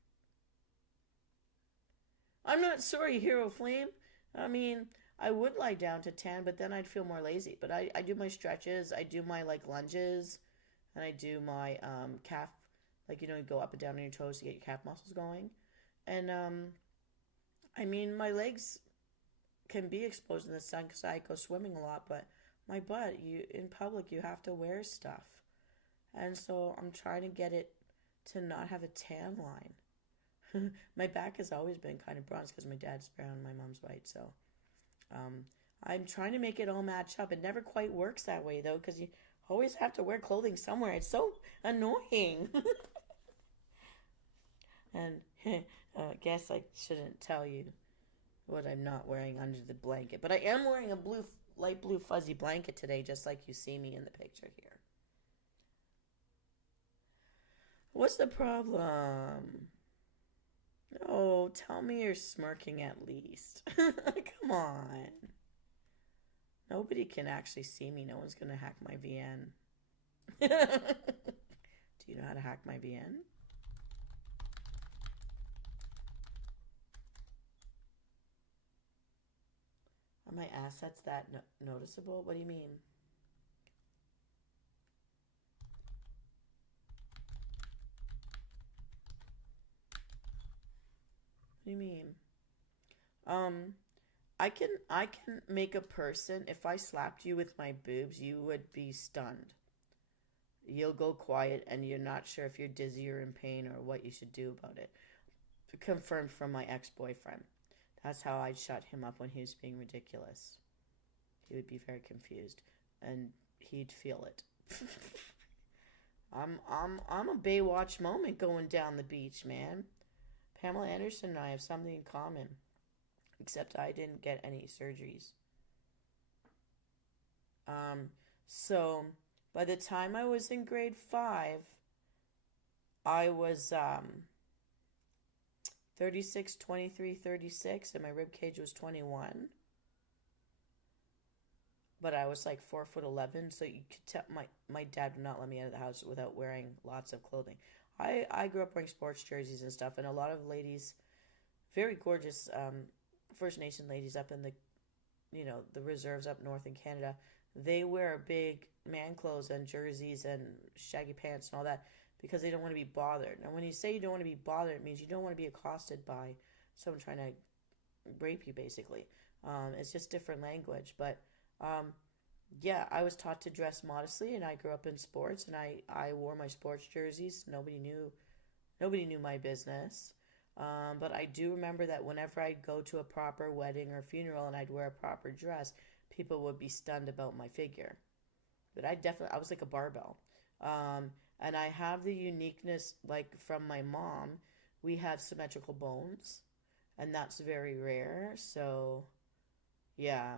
I'm not sorry, Hero Flame. I mean, I would lie down to tan, but then I'd feel more lazy. But I do my stretches, I do my lunges, and I do my calf, you go up and down on your toes to get your calf muscles going. And I mean, my legs can be exposed in the sun because I go swimming a lot, but my butt, in public, you have to wear stuff. And so I'm trying to get it to not have a tan line. My back has always been kind of bronze because my dad's brown and my mom's white. So I'm trying to make it all match up. It never quite works that way, though, because you always have to wear clothing somewhere. It's so annoying. And I guess I shouldn't tell you what I'm not wearing under the blanket. But I am wearing a light blue fuzzy blanket today, just like you see me in the picture here. What's the problem? Oh, tell me you're smirking at least. Come on. Nobody can actually see me. No one's going to hack my VN. Do you know how to hack my VN? Are my assets that noticeable? What do you mean? What do you mean? I can make a person, if I slapped you with my boobs, you would be stunned. You'll go quiet and you're not sure if you're dizzy or in pain or what you should do about it. Confirmed from my ex-boyfriend. That's how I'd shut him up when he was being ridiculous. He would be very confused and he'd feel it. I'm a Baywatch moment going down the beach, man. Pamela Anderson and I have something in common. Except I didn't get any surgeries. So by the time I was in grade 5, I was 36, 23, 36, and my rib cage was 21. but I was like 4'11", so you could tell my dad would not let me out of the house without wearing lots of clothing. I grew up wearing sports jerseys and stuff, and a lot of ladies, very gorgeous First Nation ladies up in the the reserves up north in Canada, they wear big man clothes and jerseys and shaggy pants and all that because they don't want to be bothered. And when you say you don't want to be bothered, it means you don't want to be accosted by someone trying to rape you, basically. It's just different language. But yeah, I was taught to dress modestly, and I grew up in sports, and I wore my sports jerseys. Nobody knew my business. But I do remember that whenever I'd go to a proper wedding or funeral and I'd wear a proper dress, people would be stunned about my figure. But I was like a barbell. And I have the uniqueness, like from my mom, we have symmetrical bones, and that's very rare. So, yeah.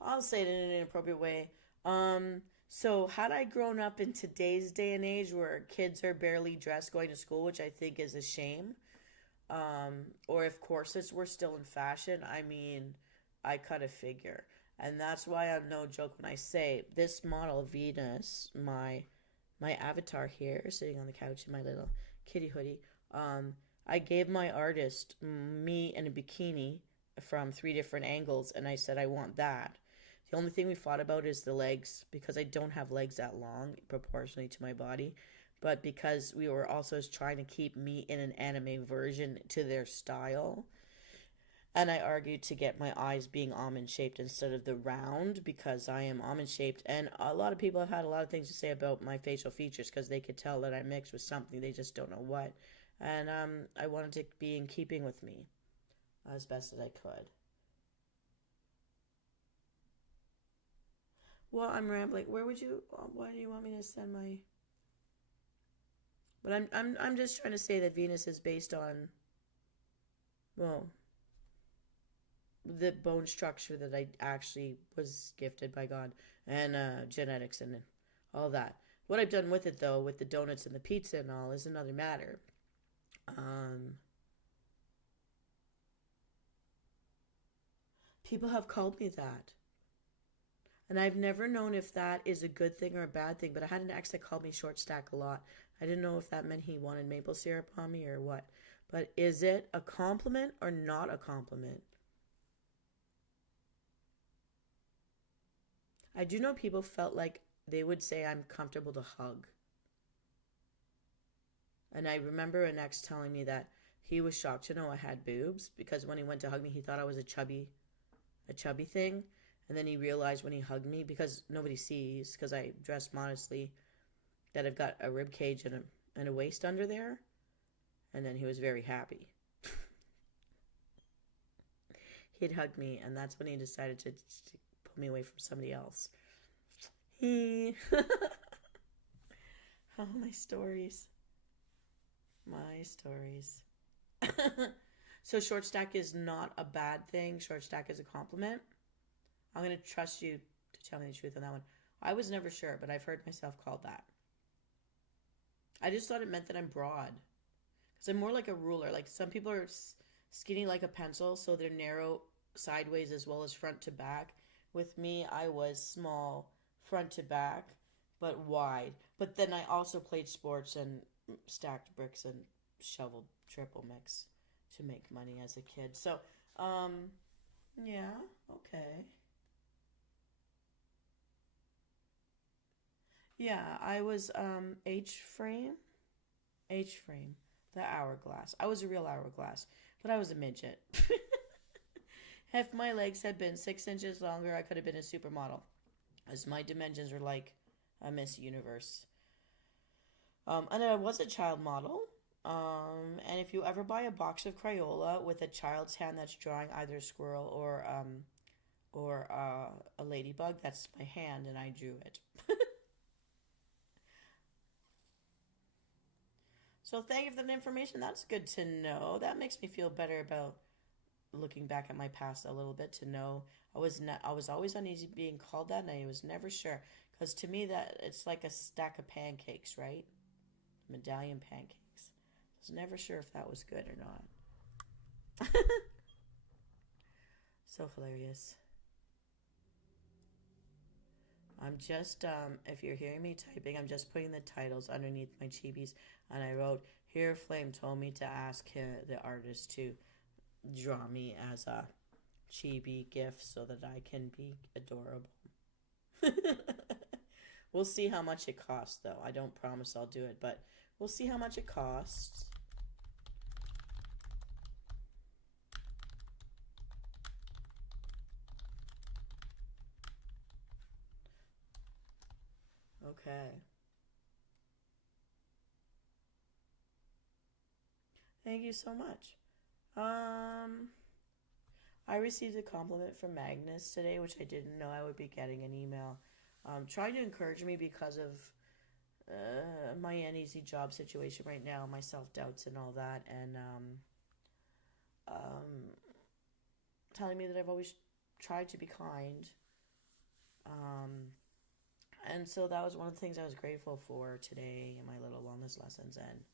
I'll say it in an inappropriate way. So had I grown up in today's day and age where kids are barely dressed going to school, which I think is a shame, or if corsets were still in fashion, I mean, I cut a figure. And that's why I'm no joke when I say this model, Venus, my avatar here, sitting on the couch in my little kitty hoodie, I gave my artist me in a bikini from 3 different angles, and I said, I want that. The only thing we fought about is the legs, because I don't have legs that long proportionally to my body, but because we were also trying to keep me in an anime version to their style. And I argued to get my eyes being almond shaped instead of the round, because I am almond shaped. And a lot of people have had a lot of things to say about my facial features because they could tell that I mixed with something, they just don't know what. And I wanted to be in keeping with me as best as I could. Well, I'm rambling. Why do you want me to send my? But I'm just trying to say that Venus is based on, well, the bone structure that I actually was gifted by God, and genetics and all that. What I've done with it, though, with the donuts and the pizza and all, is another matter. People have called me that. And I've never known if that is a good thing or a bad thing, but I had an ex that called me short stack a lot. I didn't know if that meant he wanted maple syrup on me or what. But is it a compliment or not a compliment? I do know people felt like they would say I'm comfortable to hug. And I remember an ex telling me that he was shocked to know I had boobs because when he went to hug me, he thought I was a chubby thing. And then he realized when he hugged me, because nobody sees, because I dress modestly, that I've got a rib cage and a waist under there. And then he was very happy. He'd hug me, and that's when he decided to pull me away from somebody else. Oh, my stories. My stories. So short stack is not a bad thing. Short stack is a compliment. I'm going to trust you to tell me the truth on that one. I was never sure, but I've heard myself called that. I just thought it meant that I'm broad. Because I'm more like a ruler. Like some people are skinny like a pencil, so they're narrow sideways as well as front to back. With me, I was small front to back, but wide. But then I also played sports and stacked bricks and shoveled triple mix to make money as a kid. So, yeah, okay. Yeah, I was H frame, the hourglass. I was a real hourglass, but I was a midget. If my legs had been 6 inches longer, I could have been a supermodel, as my dimensions were like a Miss Universe. And I was a child model. And if you ever buy a box of Crayola with a child's hand that's drawing either a squirrel or a ladybug, that's my hand, and I drew it. So thank you for that information. That's good to know. That makes me feel better about looking back at my past a little bit, to know I was always uneasy being called that, and I was never sure, because to me that it's like a stack of pancakes, right? Medallion pancakes. I was never sure if that was good or not. So hilarious. I'm just, if you're hearing me typing, I'm just putting the titles underneath my chibis. And I wrote, Here Flame told me to ask the artist to draw me as a chibi gift so that I can be adorable. We'll see how much it costs, though. I don't promise I'll do it, but we'll see how much it costs. Okay. Thank you so much. I received a compliment from Magnus today, which I didn't know I would be getting an email. Trying to encourage me because of my uneasy job situation right now, my self-doubts and all that, and telling me that I've always tried to be kind. And so that was one of the things I was grateful for today in my little wellness lessons, and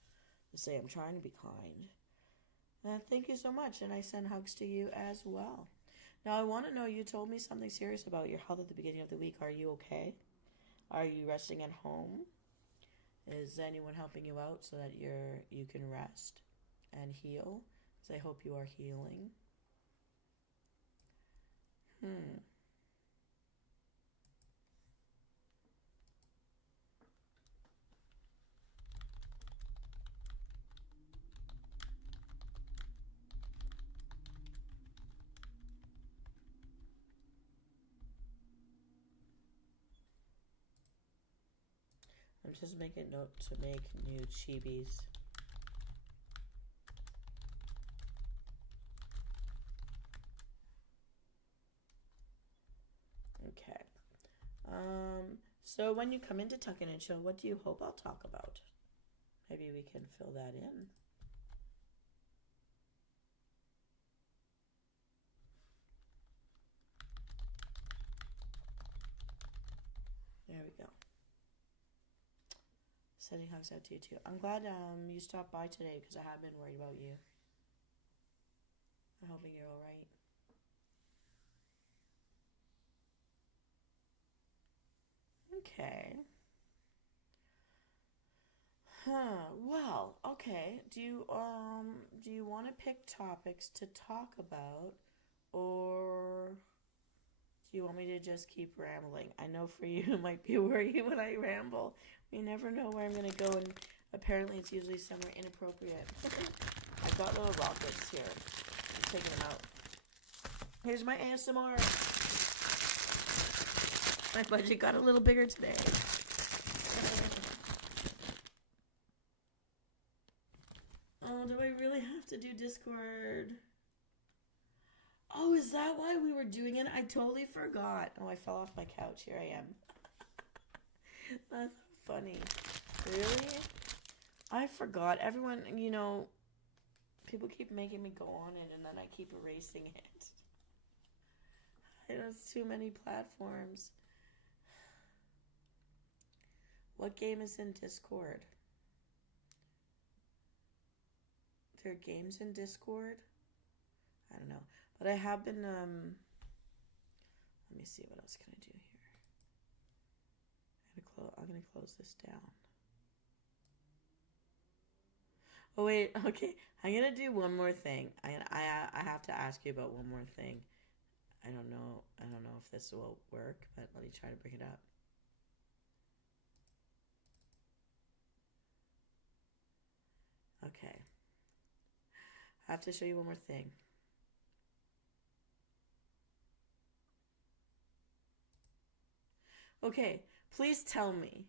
to say I'm trying to be kind. Thank you so much, and I send hugs to you as well. Now, I want to know, you told me something serious about your health at the beginning of the week. Are you okay? Are you resting at home? Is anyone helping you out so that you can rest and heal? Because I hope you are healing. I'm just making a note to make new chibis. Okay. So when you come into Tuck In and Chill, what do you hope I'll talk about? Maybe we can fill that in. There we go. Sending hugs out to you too. I'm glad you stopped by today because I have been worried about you. I'm hoping you're all right. Okay. Well, okay. Do you want to pick topics to talk about, or do you want me to just keep rambling? I know for you it might be worry when I ramble. We never know where I'm gonna go, and apparently it's usually somewhere inappropriate. I've got little rockets here. I'm taking them out. Here's my ASMR. My budget got a little bigger today. Oh, do I really have to do Discord? Oh, is that why we were doing it? I totally forgot. Oh, I fell off my couch. Here I am. That's funny. Really? I forgot. Everyone, people keep making me go on it, and then I keep erasing it. It's too many platforms. What game is in Discord? There are games in Discord? I don't know. But I have been, let me see, what else can I do here? I'm going to close this down. Oh, wait, okay. I'm going to do one more thing. I have to ask you about one more thing. I don't know if this will work, but let me try to bring it up. Okay. I have to show you one more thing. Okay, please tell me,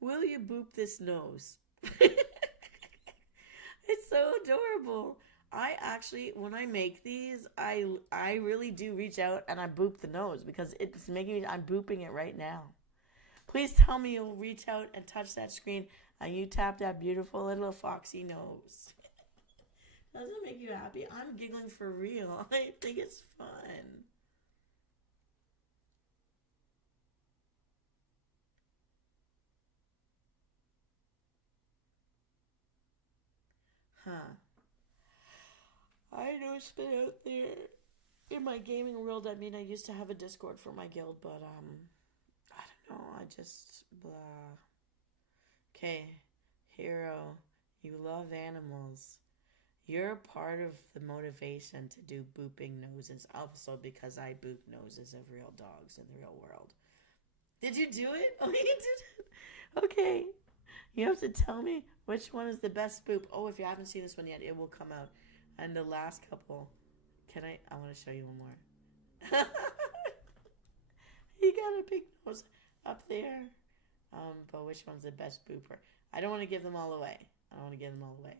will you boop this nose? It's so adorable. I actually, when I make these, I really do reach out and I boop the nose because it's making me, I'm booping it right now. Please tell me you'll reach out and touch that screen and you tap that beautiful little foxy nose. Doesn't it make you happy? I'm giggling for real. I think it's fun. Huh. I know it's been out there. in my gaming world, I mean, I used to have a Discord for my guild, but I don't know. I just blah. Okay, hero, you love animals. You're part of the motivation to do booping noses, also because I boop noses of real dogs in the real world. Did you do it? Oh, you did it. Okay, you have to tell me which one is the best boop. Oh, if you haven't seen this one yet, it will come out. And the last couple. Can I? I want to show you one more. You got a big nose up there. But which one's the best booper? I don't want to give them all away. I don't want to give them all away.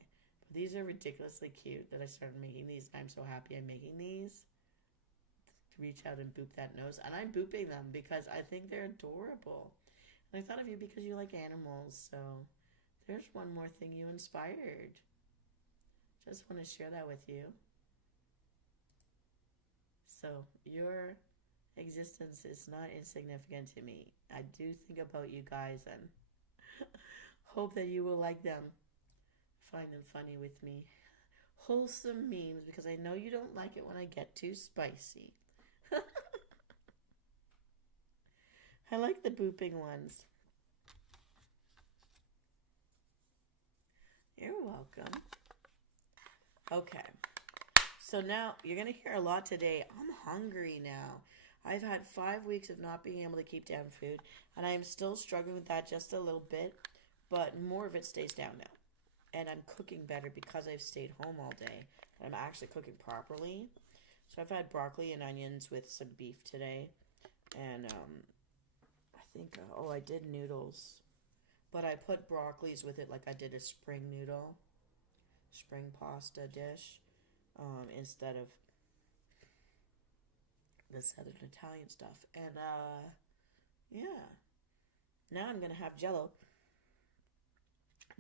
But these are ridiculously cute that I started making these. And I'm so happy I'm making these. To reach out and boop that nose. And I'm booping them because I think they're adorable. And I thought of you because you like animals. So there's one more thing you inspired. Just want to share that with you. So your existence is not insignificant to me. I do think about you guys and hope that you will like them. Find them funny with me. Wholesome memes, because I know you don't like it when I get too spicy. I like the booping ones. You're welcome. Okay. So now, you're going to hear a lot today. I'm hungry now. I've had 5 weeks of not being able to keep down food, and I'm still struggling with that just a little bit, but more of it stays down now. And I'm cooking better because I've stayed home all day. I'm actually cooking properly. So I've had broccoli and onions with some beef today. And I think, I did noodles. But I put broccolis with it like I did a spring pasta dish. Instead of the Southern Italian stuff. And, yeah. Now I'm going to have Jell-O.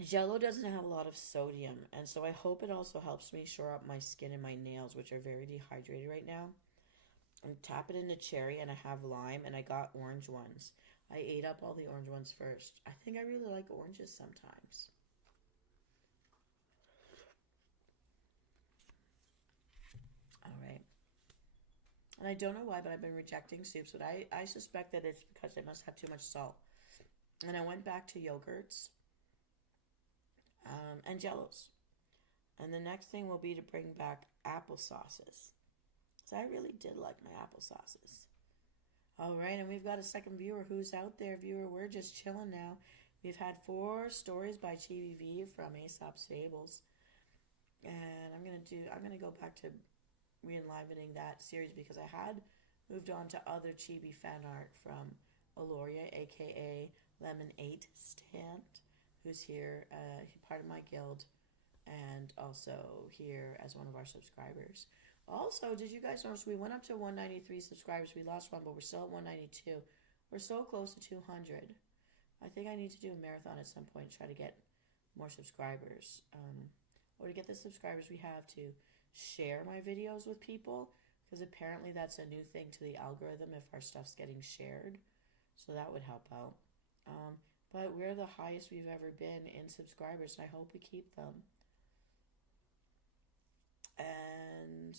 Jell-O doesn't have a lot of sodium, and so I hope it also helps me shore up my skin and my nails, which are very dehydrated right now. I'm tapping into cherry, and I have lime, and I got orange ones. I ate up all the orange ones first. I think I really like oranges sometimes. All right. And I don't know why, but I've been rejecting soups, but I suspect that it's because they must have too much salt. And I went back to yogurts. And Jell-Os. And the next thing will be to bring back applesauces. So I really did like my applesauces. All right, and we've got a second viewer who's out there. Viewer, we're just chilling now. We've had 4 stories by Chibi V from Aasop's Fables. And I'm gonna go back to re-enlivening that series because I had moved on to other Chibi fan art from Alioria, aka Lemon 8 Stand, who's here, part of my guild, and also here as one of our subscribers. Also, did you guys notice we went up to 193 subscribers? We lost one, but we're still at 192. We're so close to 200. I think I need to do a marathon at some point, try to get more subscribers. Or to get the subscribers we have to share my videos with people, because apparently that's a new thing to the algorithm if our stuff's getting shared. So that would help out. But we're the highest we've ever been in subscribers, and I hope we keep them. And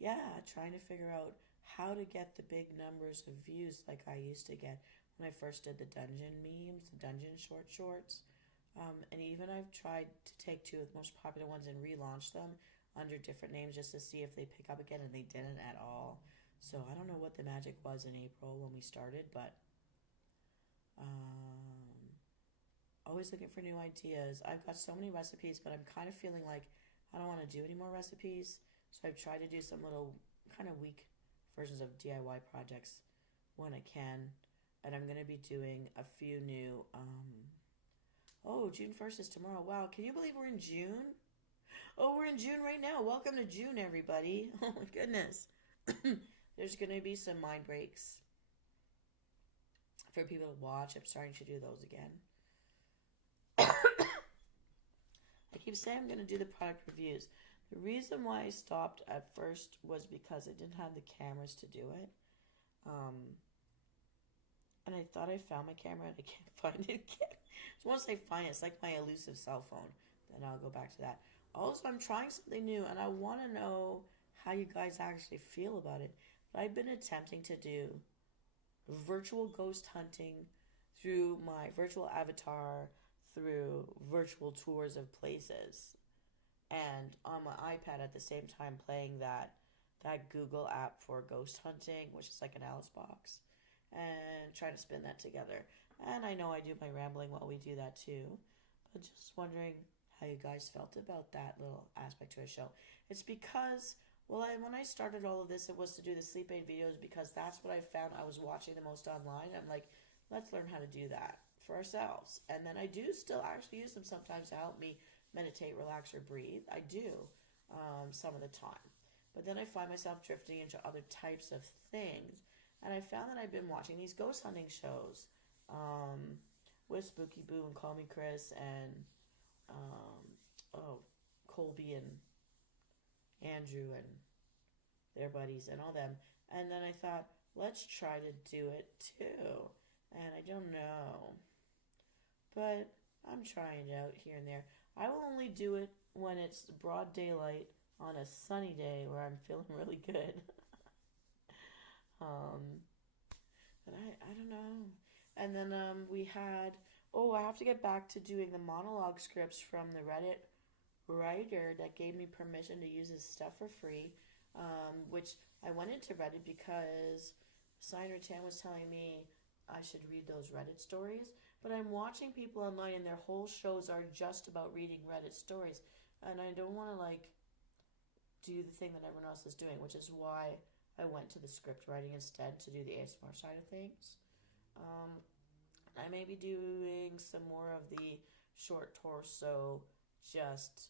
yeah, trying to figure out how to get the big numbers of views like I used to get when I first did the dungeon memes, the dungeon shorts. And even I've tried to take 2 of the most popular ones and relaunch them under different names just to see if they pick up again, and they didn't at all. So I don't know what the magic was in April when we started, but always looking for new ideas. I've got so many recipes, but I'm kind of feeling like I don't want to do any more recipes. So I've tried to do some little kind of weak versions of DIY projects when I can. And I'm going to be doing a few new... June 1st is tomorrow. Wow, can you believe we're in June? Oh, we're in June right now. Welcome to June, everybody. Oh my goodness. There's going to be some mind breaks for people to watch. I'm starting to do those again. I keep saying I'm going to do the product reviews. The reason why I stopped at first was because I didn't have the cameras to do it. And I thought I found my camera and I can't find it again. So once I find it, it's like my elusive cell phone. Then I'll go back to that. Also, I'm trying something new and I want to know how you guys actually feel about it. But I've been attempting to do virtual ghost hunting through my virtual avatar, through virtual tours of places, and on my iPad at the same time playing that Google app for ghost hunting, which is like an Alice box, and trying to spin that together. And I know I do my rambling while we do that too, but just wondering how you guys felt about that little aspect to a show. It's because, well, when I started all of this, it was to do the sleep aid videos because that's what I found I was watching the most online. I'm like, let's learn how to do that for ourselves. And then I do still actually use them sometimes to help me meditate, relax, or breathe. I do some of the time. But then I find myself drifting into other types of things. And I found that I've been watching these ghost hunting shows with Spooky Boo and Call Me Chris and Colby and Andrew and their buddies and all them. And then I thought, let's try to do it too. And I don't know. But I'm trying it out here and there. I will only do it when it's broad daylight on a sunny day where I'm feeling really good. But I don't know. And then we had, I have to get back to doing the monologue scripts from the Reddit writer that gave me permission to use his stuff for free, which I went into Reddit because Signer Tan was telling me I should read those Reddit stories, but I'm watching people online and their whole shows are just about reading Reddit stories, and I don't want to do the thing that everyone else is doing, which is why I went to the script writing instead to do the ASMR side of things. I may be doing some more of the short torso, just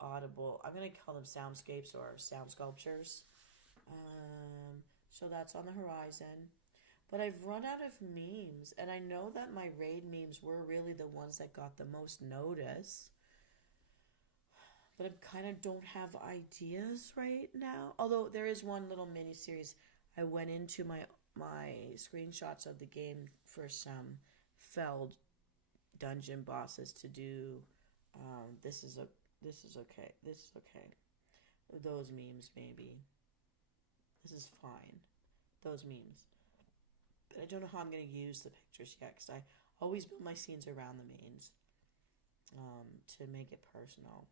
audible. I'm going to call them soundscapes or sound sculptures. So that's on the horizon. But I've run out of memes, and I know that my raid memes were really the ones that got the most notice. But I kind of don't have ideas right now. Although there is one little mini series. I went into my screenshots of the game for some felled dungeon bosses to do. This is okay. Those memes maybe. This is fine. Those memes. But I don't know how I'm going to use the pictures yet because I always build my scenes around the mains to make it personal.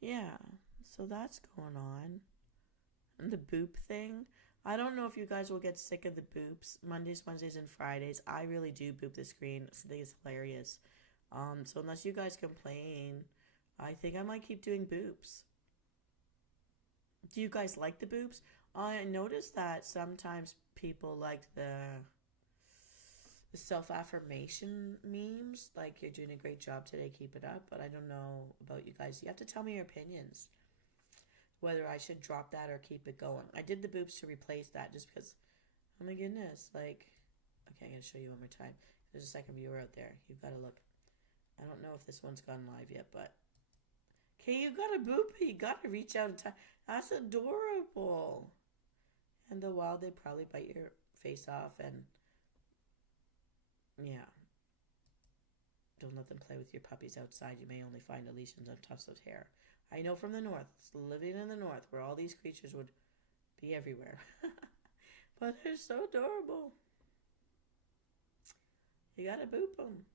Yeah, so that's going on. And the boop thing. I don't know if you guys will get sick of the boops. Mondays, Wednesdays, and Fridays. I really do boop the screen. I think it's hilarious. So unless you guys complain, I think I might keep doing boops. Do you guys like the boops? I noticed that sometimes people like the self-affirmation memes. Like, you're doing a great job today, keep it up. But I don't know about you guys. You have to tell me your opinions. Whether I should drop that or keep it going. I did the boops to replace that just because, oh my goodness, okay, I'm going to show you one more time. There's a second viewer out there. You've got to look. I don't know if this one's gone live yet, but okay, you got a boop. You got to reach out and touch. That's adorable. And the wild, they probably bite your face off, and yeah. Don't let them play with your puppies outside. You may only find lesions and tufts of hair. I know from the north, living in the north, where all these creatures would be everywhere. But they're so adorable. You gotta boop them.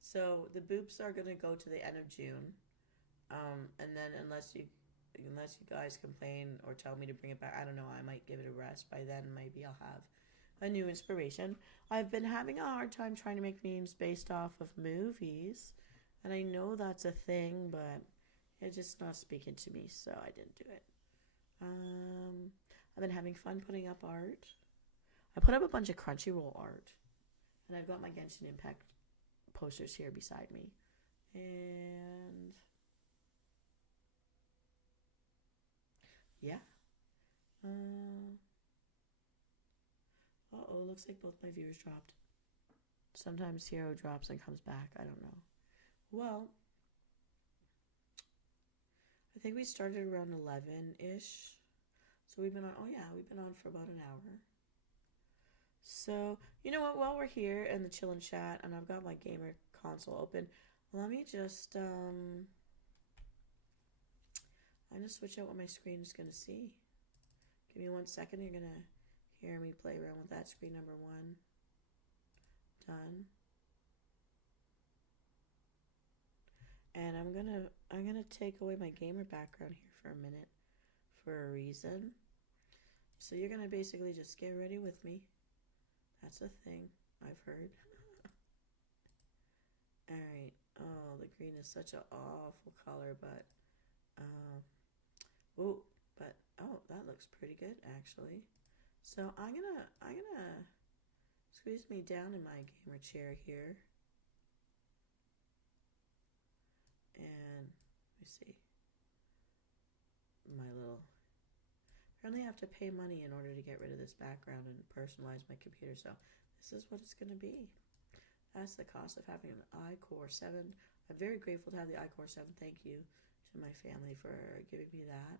So the boops are gonna go to the end of June, and then unless you guys complain or tell me to bring it back, I don't know. I might give it a rest. By then, maybe I'll have a new inspiration. I've been having a hard time trying to make memes based off of movies, and I know that's a thing, but it's just not speaking to me, so I didn't do it. I've been having fun putting up art. I put up a bunch of Crunchyroll art, and I've got my Genshin Impact posters here beside me. And yeah. Looks like both my viewers dropped. Sometimes Hero drops and comes back. I don't know. Well, I think we started around 11-ish. So we've been on for about an hour. So, you know what? While we're here in the chill and chat, and I've got my gamer console open, let me just, I'm to switch out what my screen is going to see. Give me 1 second. You're going to hear me play around with that screen number 1. Done. And I'm gonna take away my gamer background here for a minute for a reason. So you're gonna basically just get ready with me. That's a thing I've heard. Alright. Oh, the green is such an awful color, but that looks pretty good actually. So I'm gonna squeeze me down in my gamer chair here. And let me see. Apparently I have to pay money in order to get rid of this background and personalize my computer. So this is what it's going to be. That's the cost of having an iCore 7. I'm very grateful to have the iCore 7. Thank you to my family for giving me that.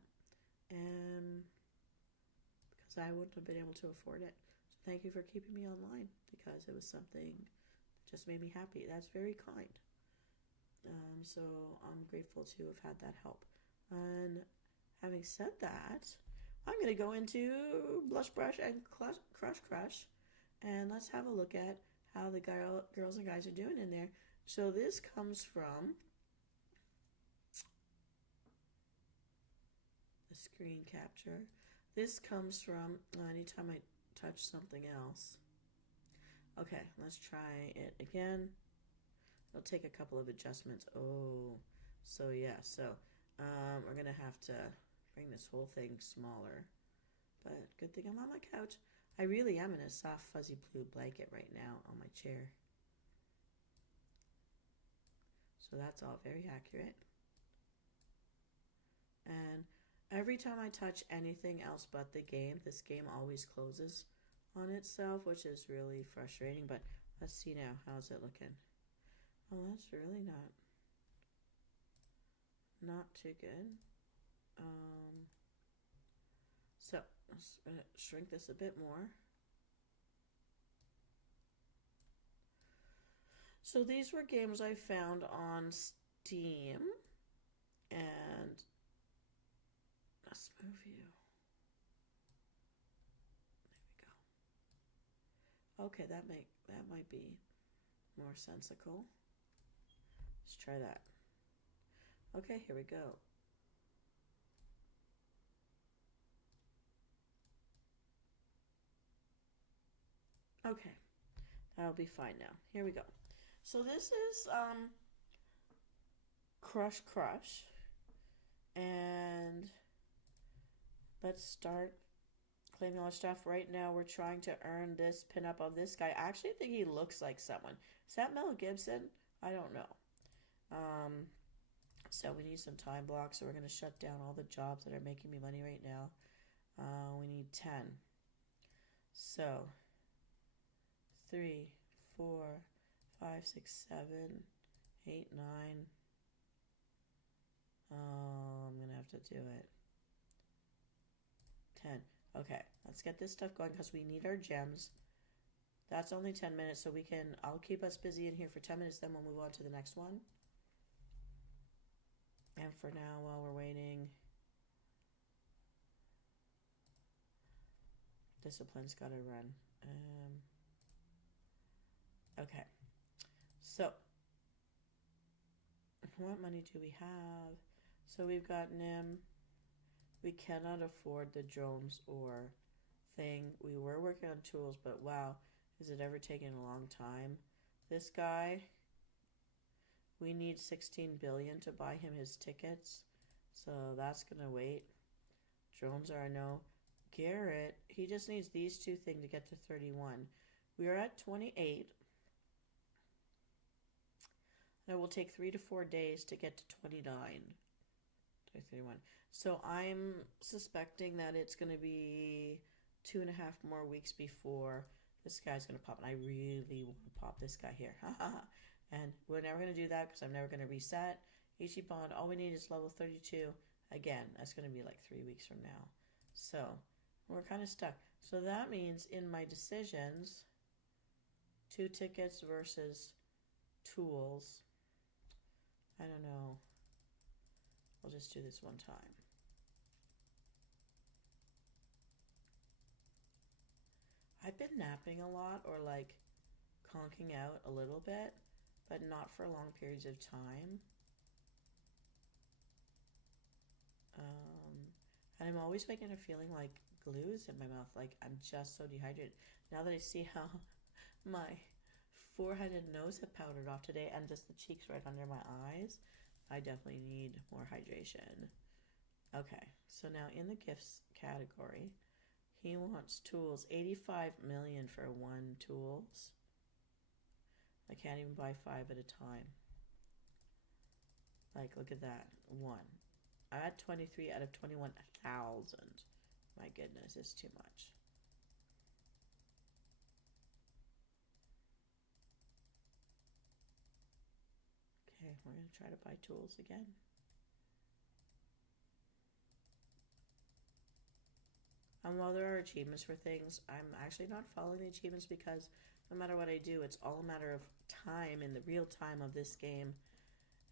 And because I wouldn't have been able to afford it. So thank you for keeping me online because it was something that just made me happy. That's very kind. So I'm grateful to have had that help. And having said that, I'm going to go into Blush Brush and Crush Crush. And let's have a look at how the girls and guys are doing in there. So this comes from the screen capture. This comes from anytime I touch something else. Okay, let's try it again. It'll take a couple of adjustments. Oh, so yeah, we're gonna have to bring this whole thing smaller. But good thing I'm on my couch. I really am in a soft, fuzzy blue blanket right now on my chair. So that's all very accurate. And every time I touch anything else but the game, this game always closes on itself, which is really frustrating. But let's see now. How's it looking? Oh, that's really not too good. So let's shrink this a bit more. So these were games I found on Steam, and let's move you. There we go. Okay, that might be more sensical. Let's try that. Okay, here we go. Okay, that'll be fine now. Here we go. So this is Crush Crush, and let's start claiming all our stuff. Right now we're trying to earn this pinup of this guy. I actually think he looks like someone. Is that Mel Gibson? I don't know. So we need some time blocks, so we're going to shut down all the jobs that are making me money right now. We need 10. So 3, 4, 5, 6, 7, 8, 9. Oh, I'm going to have to do it. 10. Okay, let's get this stuff going because we need our gems. That's only 10 minutes, so I'll keep us busy in here for 10 minutes, then we'll move on to the next one. And for now, while we're waiting, discipline's got to run. Okay, so what money do we have? So we've got NIM. We cannot afford the drones or thing. We were working on tools, but wow, is it ever taken a long time? This guy, we need 16 billion to buy him his tickets, so that's gonna wait. Drones are a no. Garrett, he just needs these two things to get to 31. We are at 28. And it will take 3 to 4 days to get to 29. 31. So I'm suspecting that it's going to be 2.5 more weeks before this guy's going to pop. And I really want to pop this guy here. And we're never going to do that because I'm never going to reset. Ichiban, all we need is level 32. Again, that's going to be like 3 weeks from now. So we're kind of stuck. So that means in my decisions, 2 tickets versus tools. I don't know. We'll just do this one time. I've been napping a lot or like conking out a little bit, but not for long periods of time. And I'm always waking up feeling like glue is in my mouth, like I'm just so dehydrated. Now that I see how my forehead and nose have powdered off today and just the cheeks right under my eyes, I definitely need more hydration. Okay, so now in the gifts category, he wants tools, 85 million for 1 tools. I can't even buy 5 at a time. Like, look at that, 1. I had 23 out of 21,000. My goodness, it's too much. Okay, we're going to try to buy tools again. And while there are achievements for things, I'm actually not following the achievements because no matter what I do, it's all a matter of time in the real time of this game,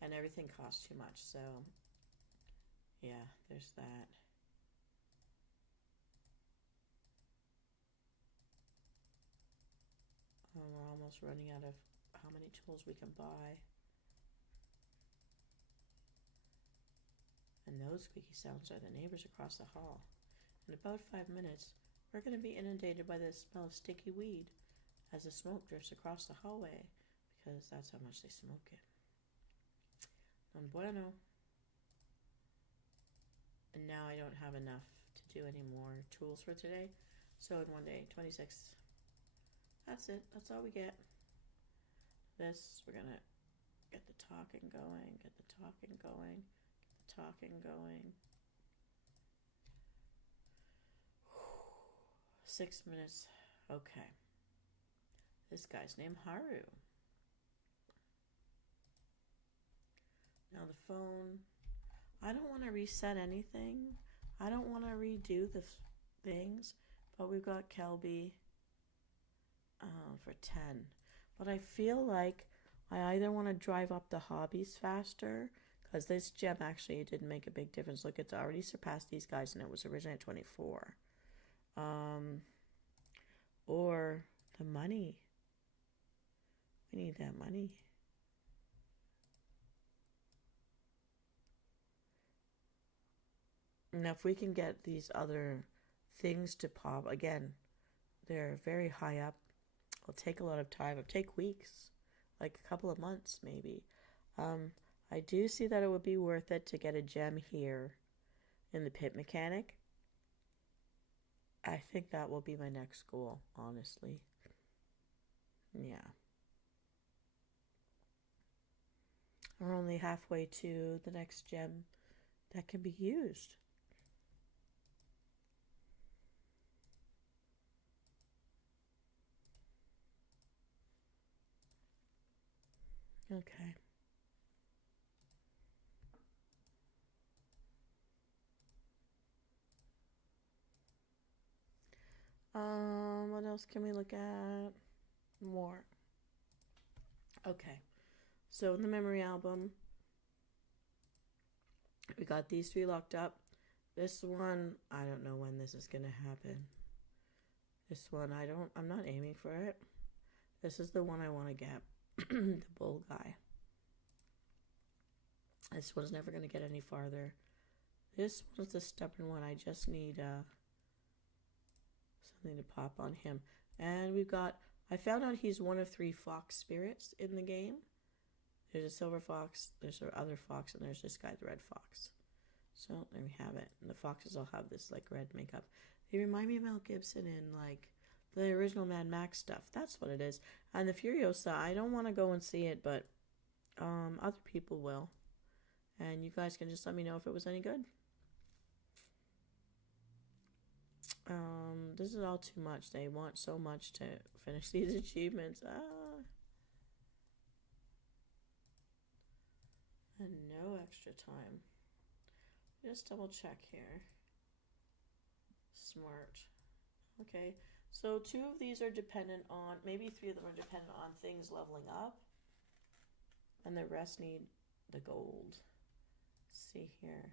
and everything costs too much. So, yeah, there's that. We're almost running out of how many tools we can buy. And those squeaky sounds are the neighbors across the hall. In about 5 minutes, we're going to be inundated by the smell of sticky weed as the smoke drifts across the hallway, because that's how much they smoke it. Non bueno. And now I don't have enough to do any more tools for today. So in one day, 26. That's it. That's all we get. This, we're going to get the talking going, get the talking going, get the talking going. 6 minutes. Okay. This guy's named Haru. Now the phone. I don't want to reset anything. I don't want to redo the things. But we've got Kelby for 10. But I feel like I either want to drive up the hobbies faster, because this gem actually didn't make a big difference. Look, it's already surpassed these guys, and it was originally at 24. Or the money. We need that money. Now, if we can get these other things to pop, again, they're very high up. It'll take a lot of time. It'll take weeks, like a couple of months maybe. I do see that it would be worth it to get a gem here in the pit mechanic. I think that will be my next goal, honestly. Yeah. We're only halfway to the next gem that can be used. Okay. What else can we look at? More. Okay. So in the memory album, we got these 3 locked up. This one, I don't know when this is gonna happen. This one, I'm not aiming for it. This is the one I want to get. The bull guy. This one's never gonna get any farther. This one's the stubborn one. I just need something to pop on him. And we've got, I found out he's one of 3 fox spirits in the game. There's a silver fox, there's our other fox, and there's this guy, the red fox. So there we have it. And the foxes all have this like red makeup. They remind me of Mel Gibson in like the original Mad Max stuff. That's what it is. And the Furiosa, I don't want to go and see it, but other people will. And you guys can just let me know if it was any good. This is all too much. They want so much to finish these achievements. And no extra time. Just double check here. Smart. Okay, so 2 of these are dependent on, maybe 3 of them are dependent on things leveling up. And the rest need the gold. Let's see here.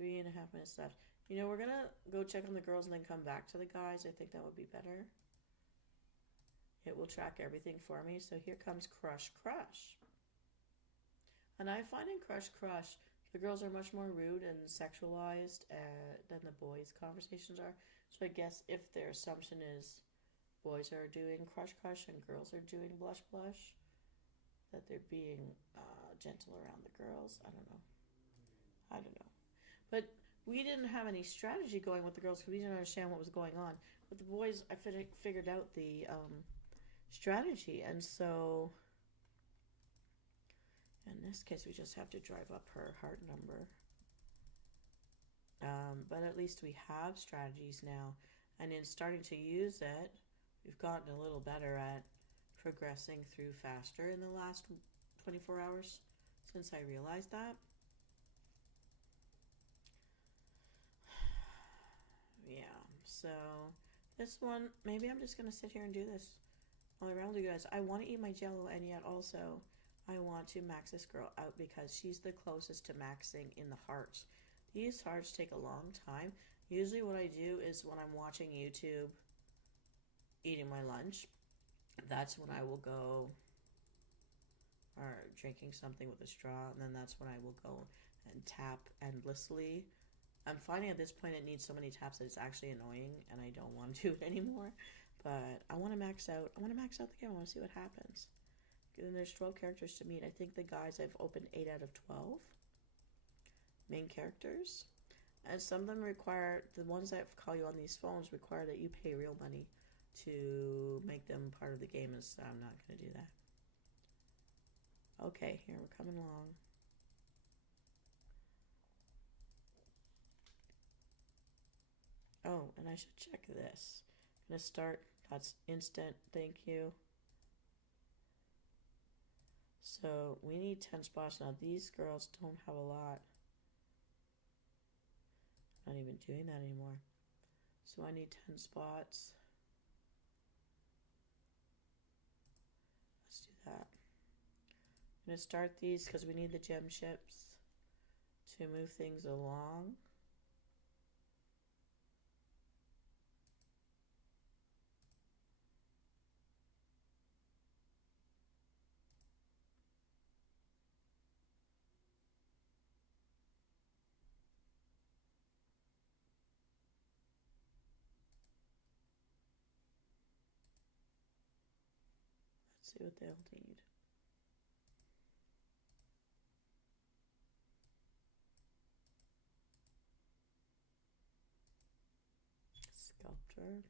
3.5 minutes left. You know, we're gonna go check on the girls and then come back to the guys. I think that would be better. It will track everything for me. So here comes Crush Crush. And I find in Crush Crush, the girls are much more rude and sexualized than the boys' conversations are. So I guess if their assumption is boys are doing Crush Crush and girls are doing Blush Blush, that they're being gentle around the girls. I don't know. But we didn't have any strategy going with the girls because we didn't understand what was going on. But the boys, I figured out the strategy. And so in this case, we just have to drive up her heart number. But at least we have strategies now. And in starting to use it, we've gotten a little better at progressing through faster in the last 24 hours since I realized that. Yeah, so this one, maybe I'm just going to sit here and do this all around you guys. I want to eat my jello, and yet also I want to max this girl out because she's the closest to maxing in the hearts. These hearts take a long time. Usually what I do is when I'm watching YouTube, eating my lunch, that's when I will go, or drinking something with a straw, and then that's when I will go and tap endlessly. I'm finding at this point it needs so many taps that it's actually annoying, and I don't want to do it anymore. But I want to max out. I want to max out the game. I want to see what happens. And there's 12 characters to meet. I think the guys I've opened 8 out of 12 main characters, and some of them require, the ones that call you on these phones require that you pay real money to make them part of the game, and so I'm not going to do that. Okay, here we're coming along. Oh, and I should check this. I'm going to start. That's instant. Thank you. So we need 10 spots. Now these girls don't have a lot. I'm not even doing that anymore. So I need 10 spots. Let's do that. I'm going to start these because we need the gem ships to move things along. Let's see what they'll need. Sculptor.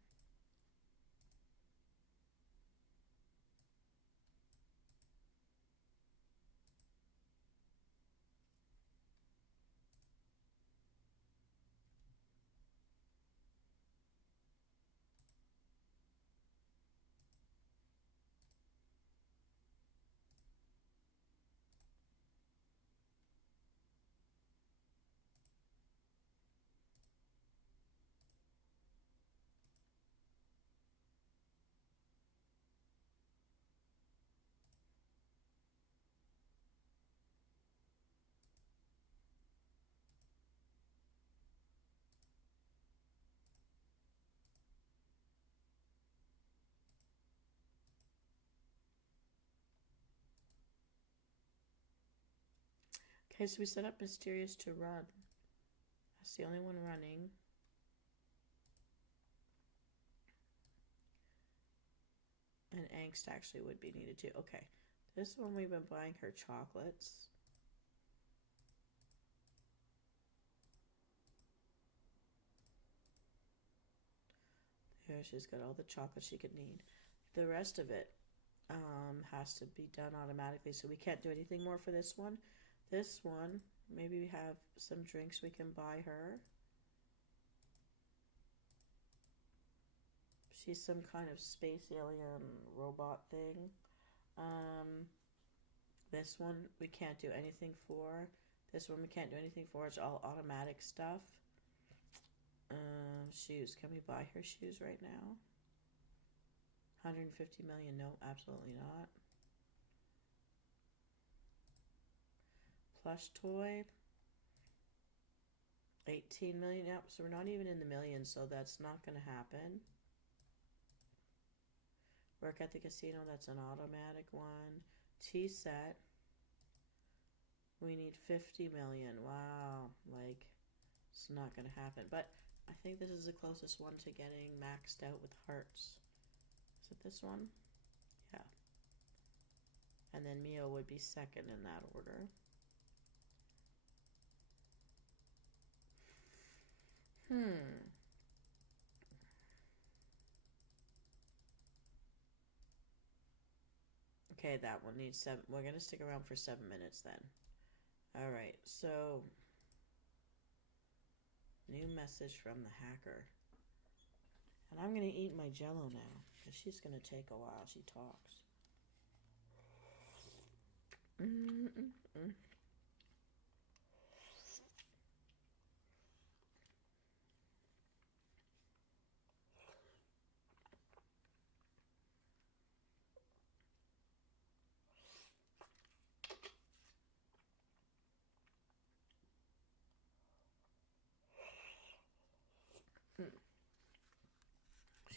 Okay, so we set up Mysterious to run. That's the only one running. And Angst actually would be needed too. Okay, this one we've been buying her chocolates. There, she's got all the chocolate she could need. The rest of it has to be done automatically, so we can't do anything more for this one. This one, maybe we have some drinks we can buy her. She's some kind of space alien robot thing. This one we can't do anything for. This one we can't do anything for. It's all automatic stuff. Shoes. Can we buy her shoes right now? 150 million. No, absolutely not. Plush toy. 18 million. Yep, so we're not even in the millions, so that's not going to happen. Work at the casino, that's an automatic one. Tea set. We need 50 million. Wow. Like, it's not going to happen. But I think this is the closest one to getting maxed out with hearts. Is it this one? Yeah. And then Mio would be second in that order. Okay, that one needs 7. We're going to stick around for 7 minutes then. Alright, so new message from the hacker. And I'm going to eat my jello now, because she's going to take a while. She talks.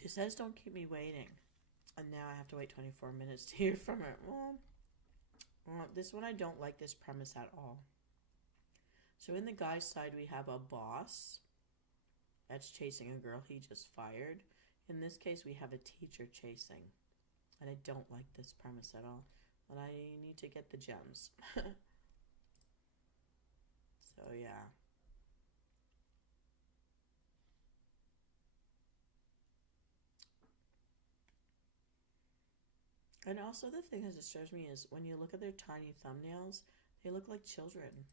She says don't keep me waiting. And now I have to wait 24 minutes to hear from her. Well, this one I don't like this premise at all. So in the guy's side we have a boss that's chasing a girl he just fired. In this case we have a teacher chasing. And I don't like this premise at all. But I need to get the gems. So yeah. And also the thing that disturbs me is when you look at their tiny thumbnails, they look like children.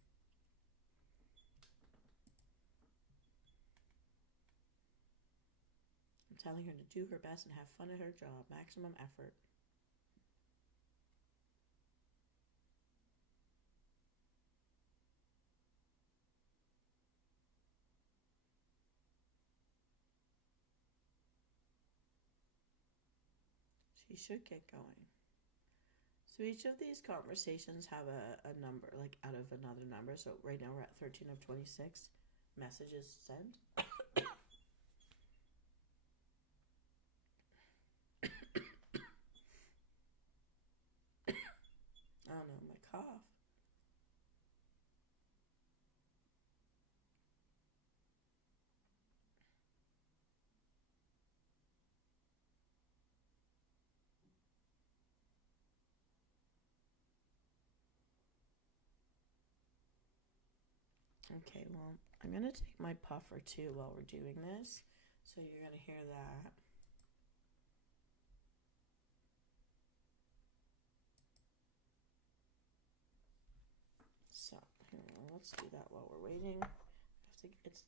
I'm telling her to do her best and have fun at her job. Maximum effort. She should get going. So each of these conversations have a number, like out of another number. So right now we're at 13 of 26 messages sent. Oh no, my cough. Okay, well, I'm going to take my puffer too while we're doing this. So you're going to hear that. So, here, let's do that while we're waiting. It's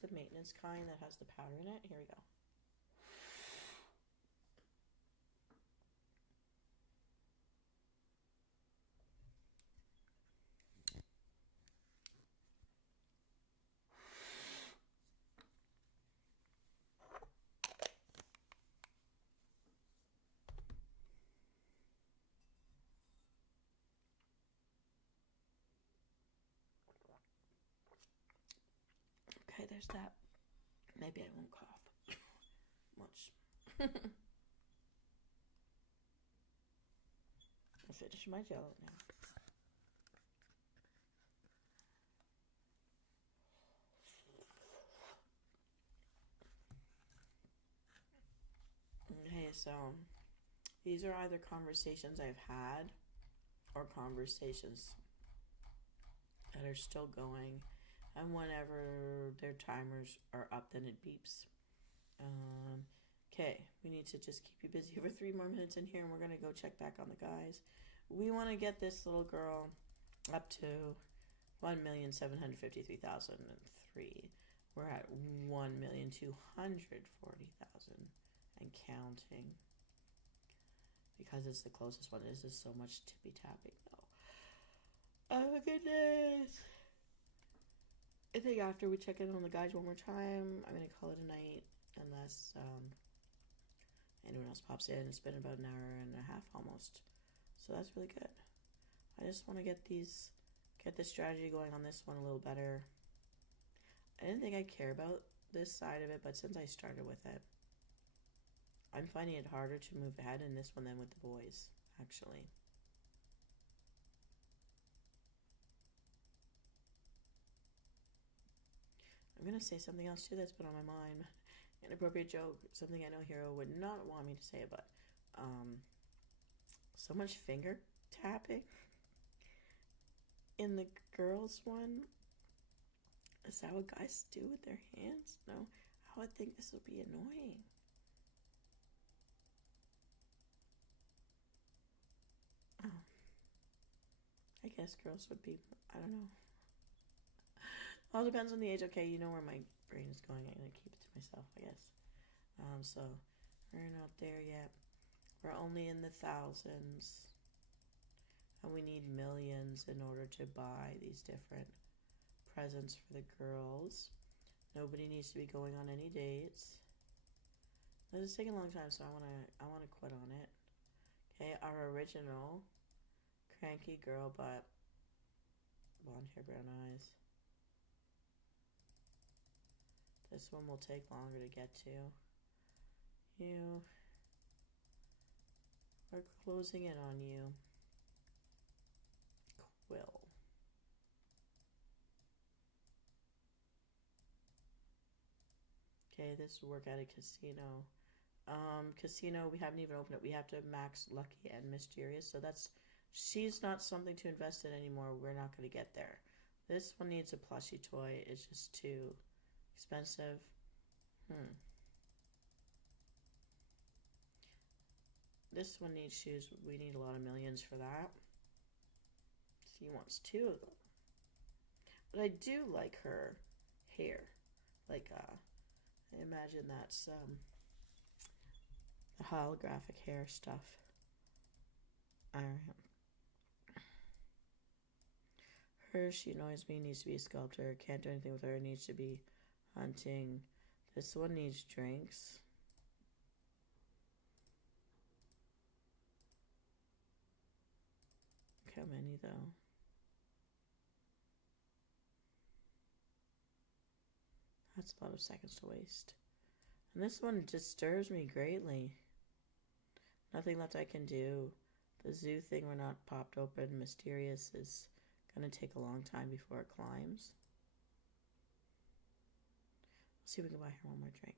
the maintenance kind that has the powder in it. Here we go. Okay, there's that. Maybe I won't cough much. I'll finish my jello now. Okay, so these are either conversations I've had or conversations that are still going. And whenever their timers are up, then it beeps. Okay, we need to just keep you busy for 3 more minutes in here, and we're going to go check back on the guys. We want to get this little girl up to 1,753,003. We're at 1,240,000 and counting. Because it's the closest one. This is so much tippy-tapping. Oh my goodness. I think after we check in on the guys one more time, I'm going to call it a night. Unless anyone else pops in. It's been about an hour and a half almost. So that's really good. I just want to get the strategy going on this one a little better. I didn't think I'd care about this side of it, but since I started with it, I'm finding it harder to move ahead in this one than with the boys, actually. I'm gonna say something else too that's been on my mind. Inappropriate joke, something I know Hero would not want me to say, but so much finger tapping in the girls one. Is that what guys do with their hands? No, I would think this would be annoying. Oh, I guess girls would be, I don't know. All depends on the age. Okay, you know where my brain is going. I'm gonna keep it to myself, I guess. So we're not there yet. We're only in the thousands, and we need millions in order to buy these different presents for the girls. Nobody needs to be going on any dates. This is taking a long time, so I wanna quit on it. Okay, our original cranky girl, but blonde hair, brown eyes. This one will take longer to get to. You. We're closing in on you. Quill. Okay, this will work at a casino. Casino, we haven't even opened it. We have to max Lucky and Mysterious. So she's not something to invest in anymore. We're not going to get there. This one needs a plushie toy. It's just too expensive. This one needs shoes. We need a lot of millions for that. She wants 2 of them. But I do like her hair. Like, I imagine that's the holographic hair stuff. Alright. Her, she annoys me, needs to be a sculptor. Can't do anything with her, needs to be hunting. This one needs drinks. Look how many though. That's a lot of seconds to waste. And this one disturbs me greatly. Nothing left I can do. The zoo thing we're not popped open. Mysterious is gonna take a long time before it climbs. Let's see if we can buy her one more drink.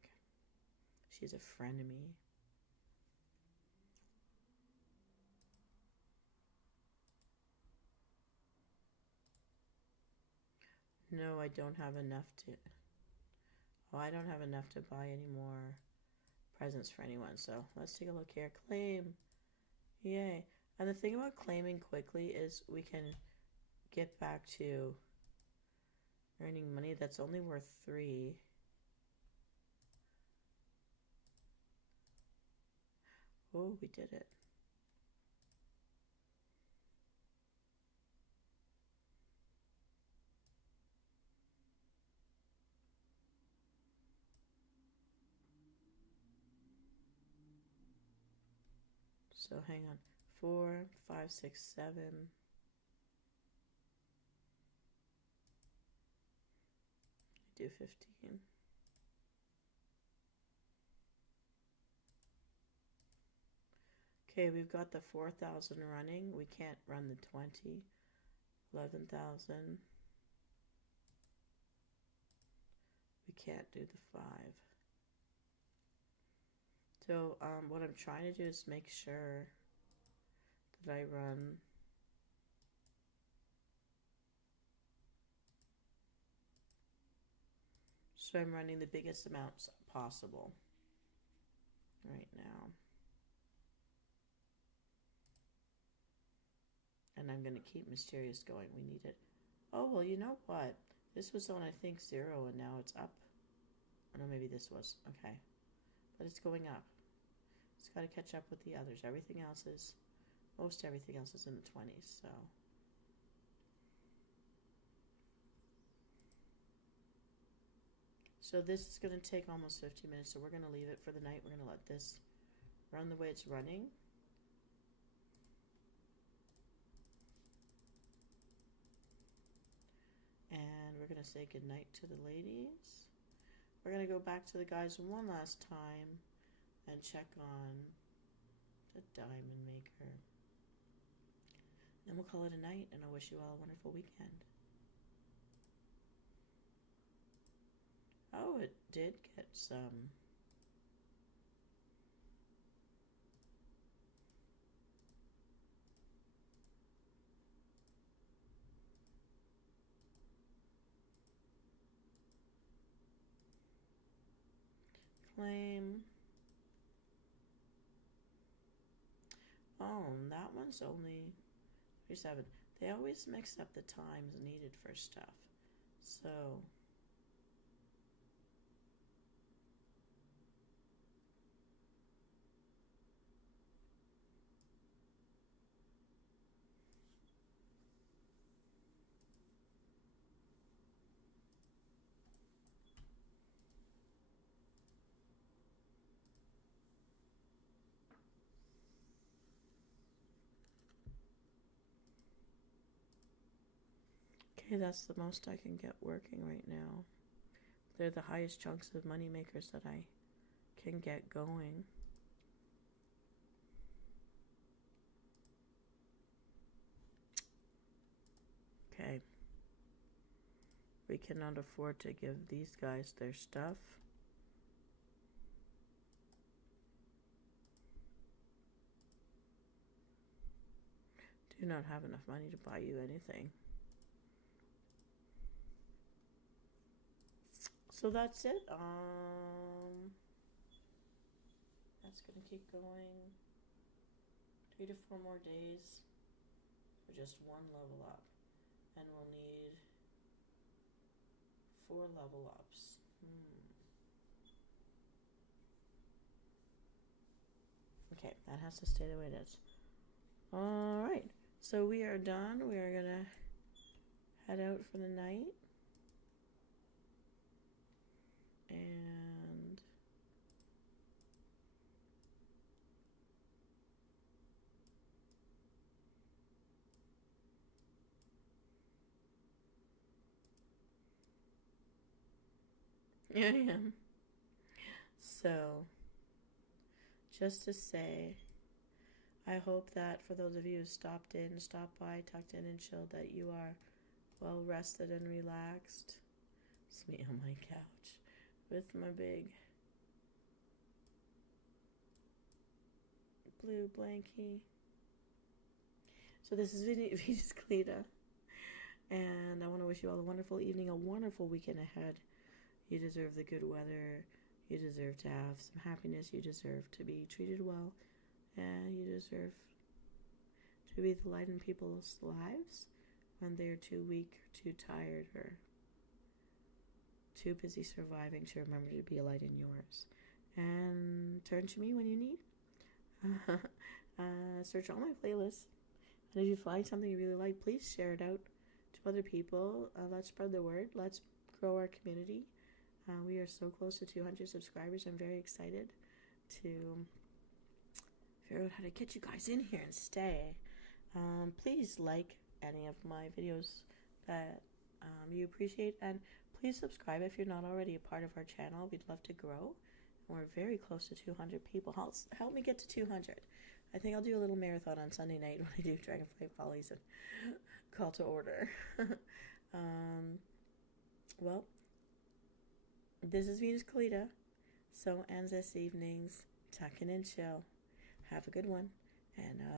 She's a frenemy. No, I don't have enough to... Oh, I don't have enough to buy any more presents for anyone. So let's take a look here. Claim. Yay. And the thing about claiming quickly is we can get back to earning money that's only worth 3. Oh, we did it. So hang on. 4, 5, 6, 7. Do 15. Okay, we've got the 4,000 running. We can't run the 20. 11,000. We can't do the 5. So what I'm trying to do is make sure that I run so I'm running the biggest amounts possible right now. And I'm going to keep Mysterious going. We need it. Oh, well, you know what? This was on, I think, 0, and now it's up. Oh, no, maybe this was. Okay. But it's going up. It's got to catch up with the others. Everything else is... Most everything else is in the 20s, so... So this is going to take almost 15 minutes, so we're going to leave it for the night. We're going to let this run the way it's running. And we're going to say goodnight to the ladies. We're going to go back to the guys one last time. and check on the diamond maker. Then we'll call it a night, and I wish you all a wonderful weekend. Oh, it did get some. Claim. Oh, that one's only 37. They always mix up the times needed for stuff. So okay, that's the most I can get working right now. They're the highest chunks of money makers that I can get going. Okay. We cannot afford to give these guys their stuff. Do not have enough money to buy you anything. So that's it. That's gonna keep going 3 to 4 more days for just 1 level up, and we'll need 4 level ups. Okay, that has to stay the way it is. All right, so we are done. We are gonna head out for the night. And yeah, I am. So, just to say, I hope that for those of you who stopped by, tucked in and chilled, that you are well rested and relaxed. It's me on my couch with my big blue blankie. So this is Venus Callida, and I want to wish you all a wonderful evening, a wonderful weekend ahead. You deserve the good weather. You deserve to have some happiness. You deserve to be treated well, and you deserve to be the light in people's lives when they're too weak or too tired or too busy surviving to remember to be a light in yours. And turn to me when you need. Search all my playlists, and if you find something you really like, please share it out to other people. Let's spread the word. Let's grow our community. We are so close to 200 subscribers. I'm very excited to figure out how to get you guys in here and stay. Please like any of my videos that you appreciate, and please subscribe if you're not already a part of our channel. We'd love to grow. We're very close to 200 people. Help me get to 200. I think I'll do a little marathon on Sunday night when I do Dragonflight Follies and Call to Order. Well, this is Venus Callida. So ends this evening's Tuck In and Chill. Have a good one, and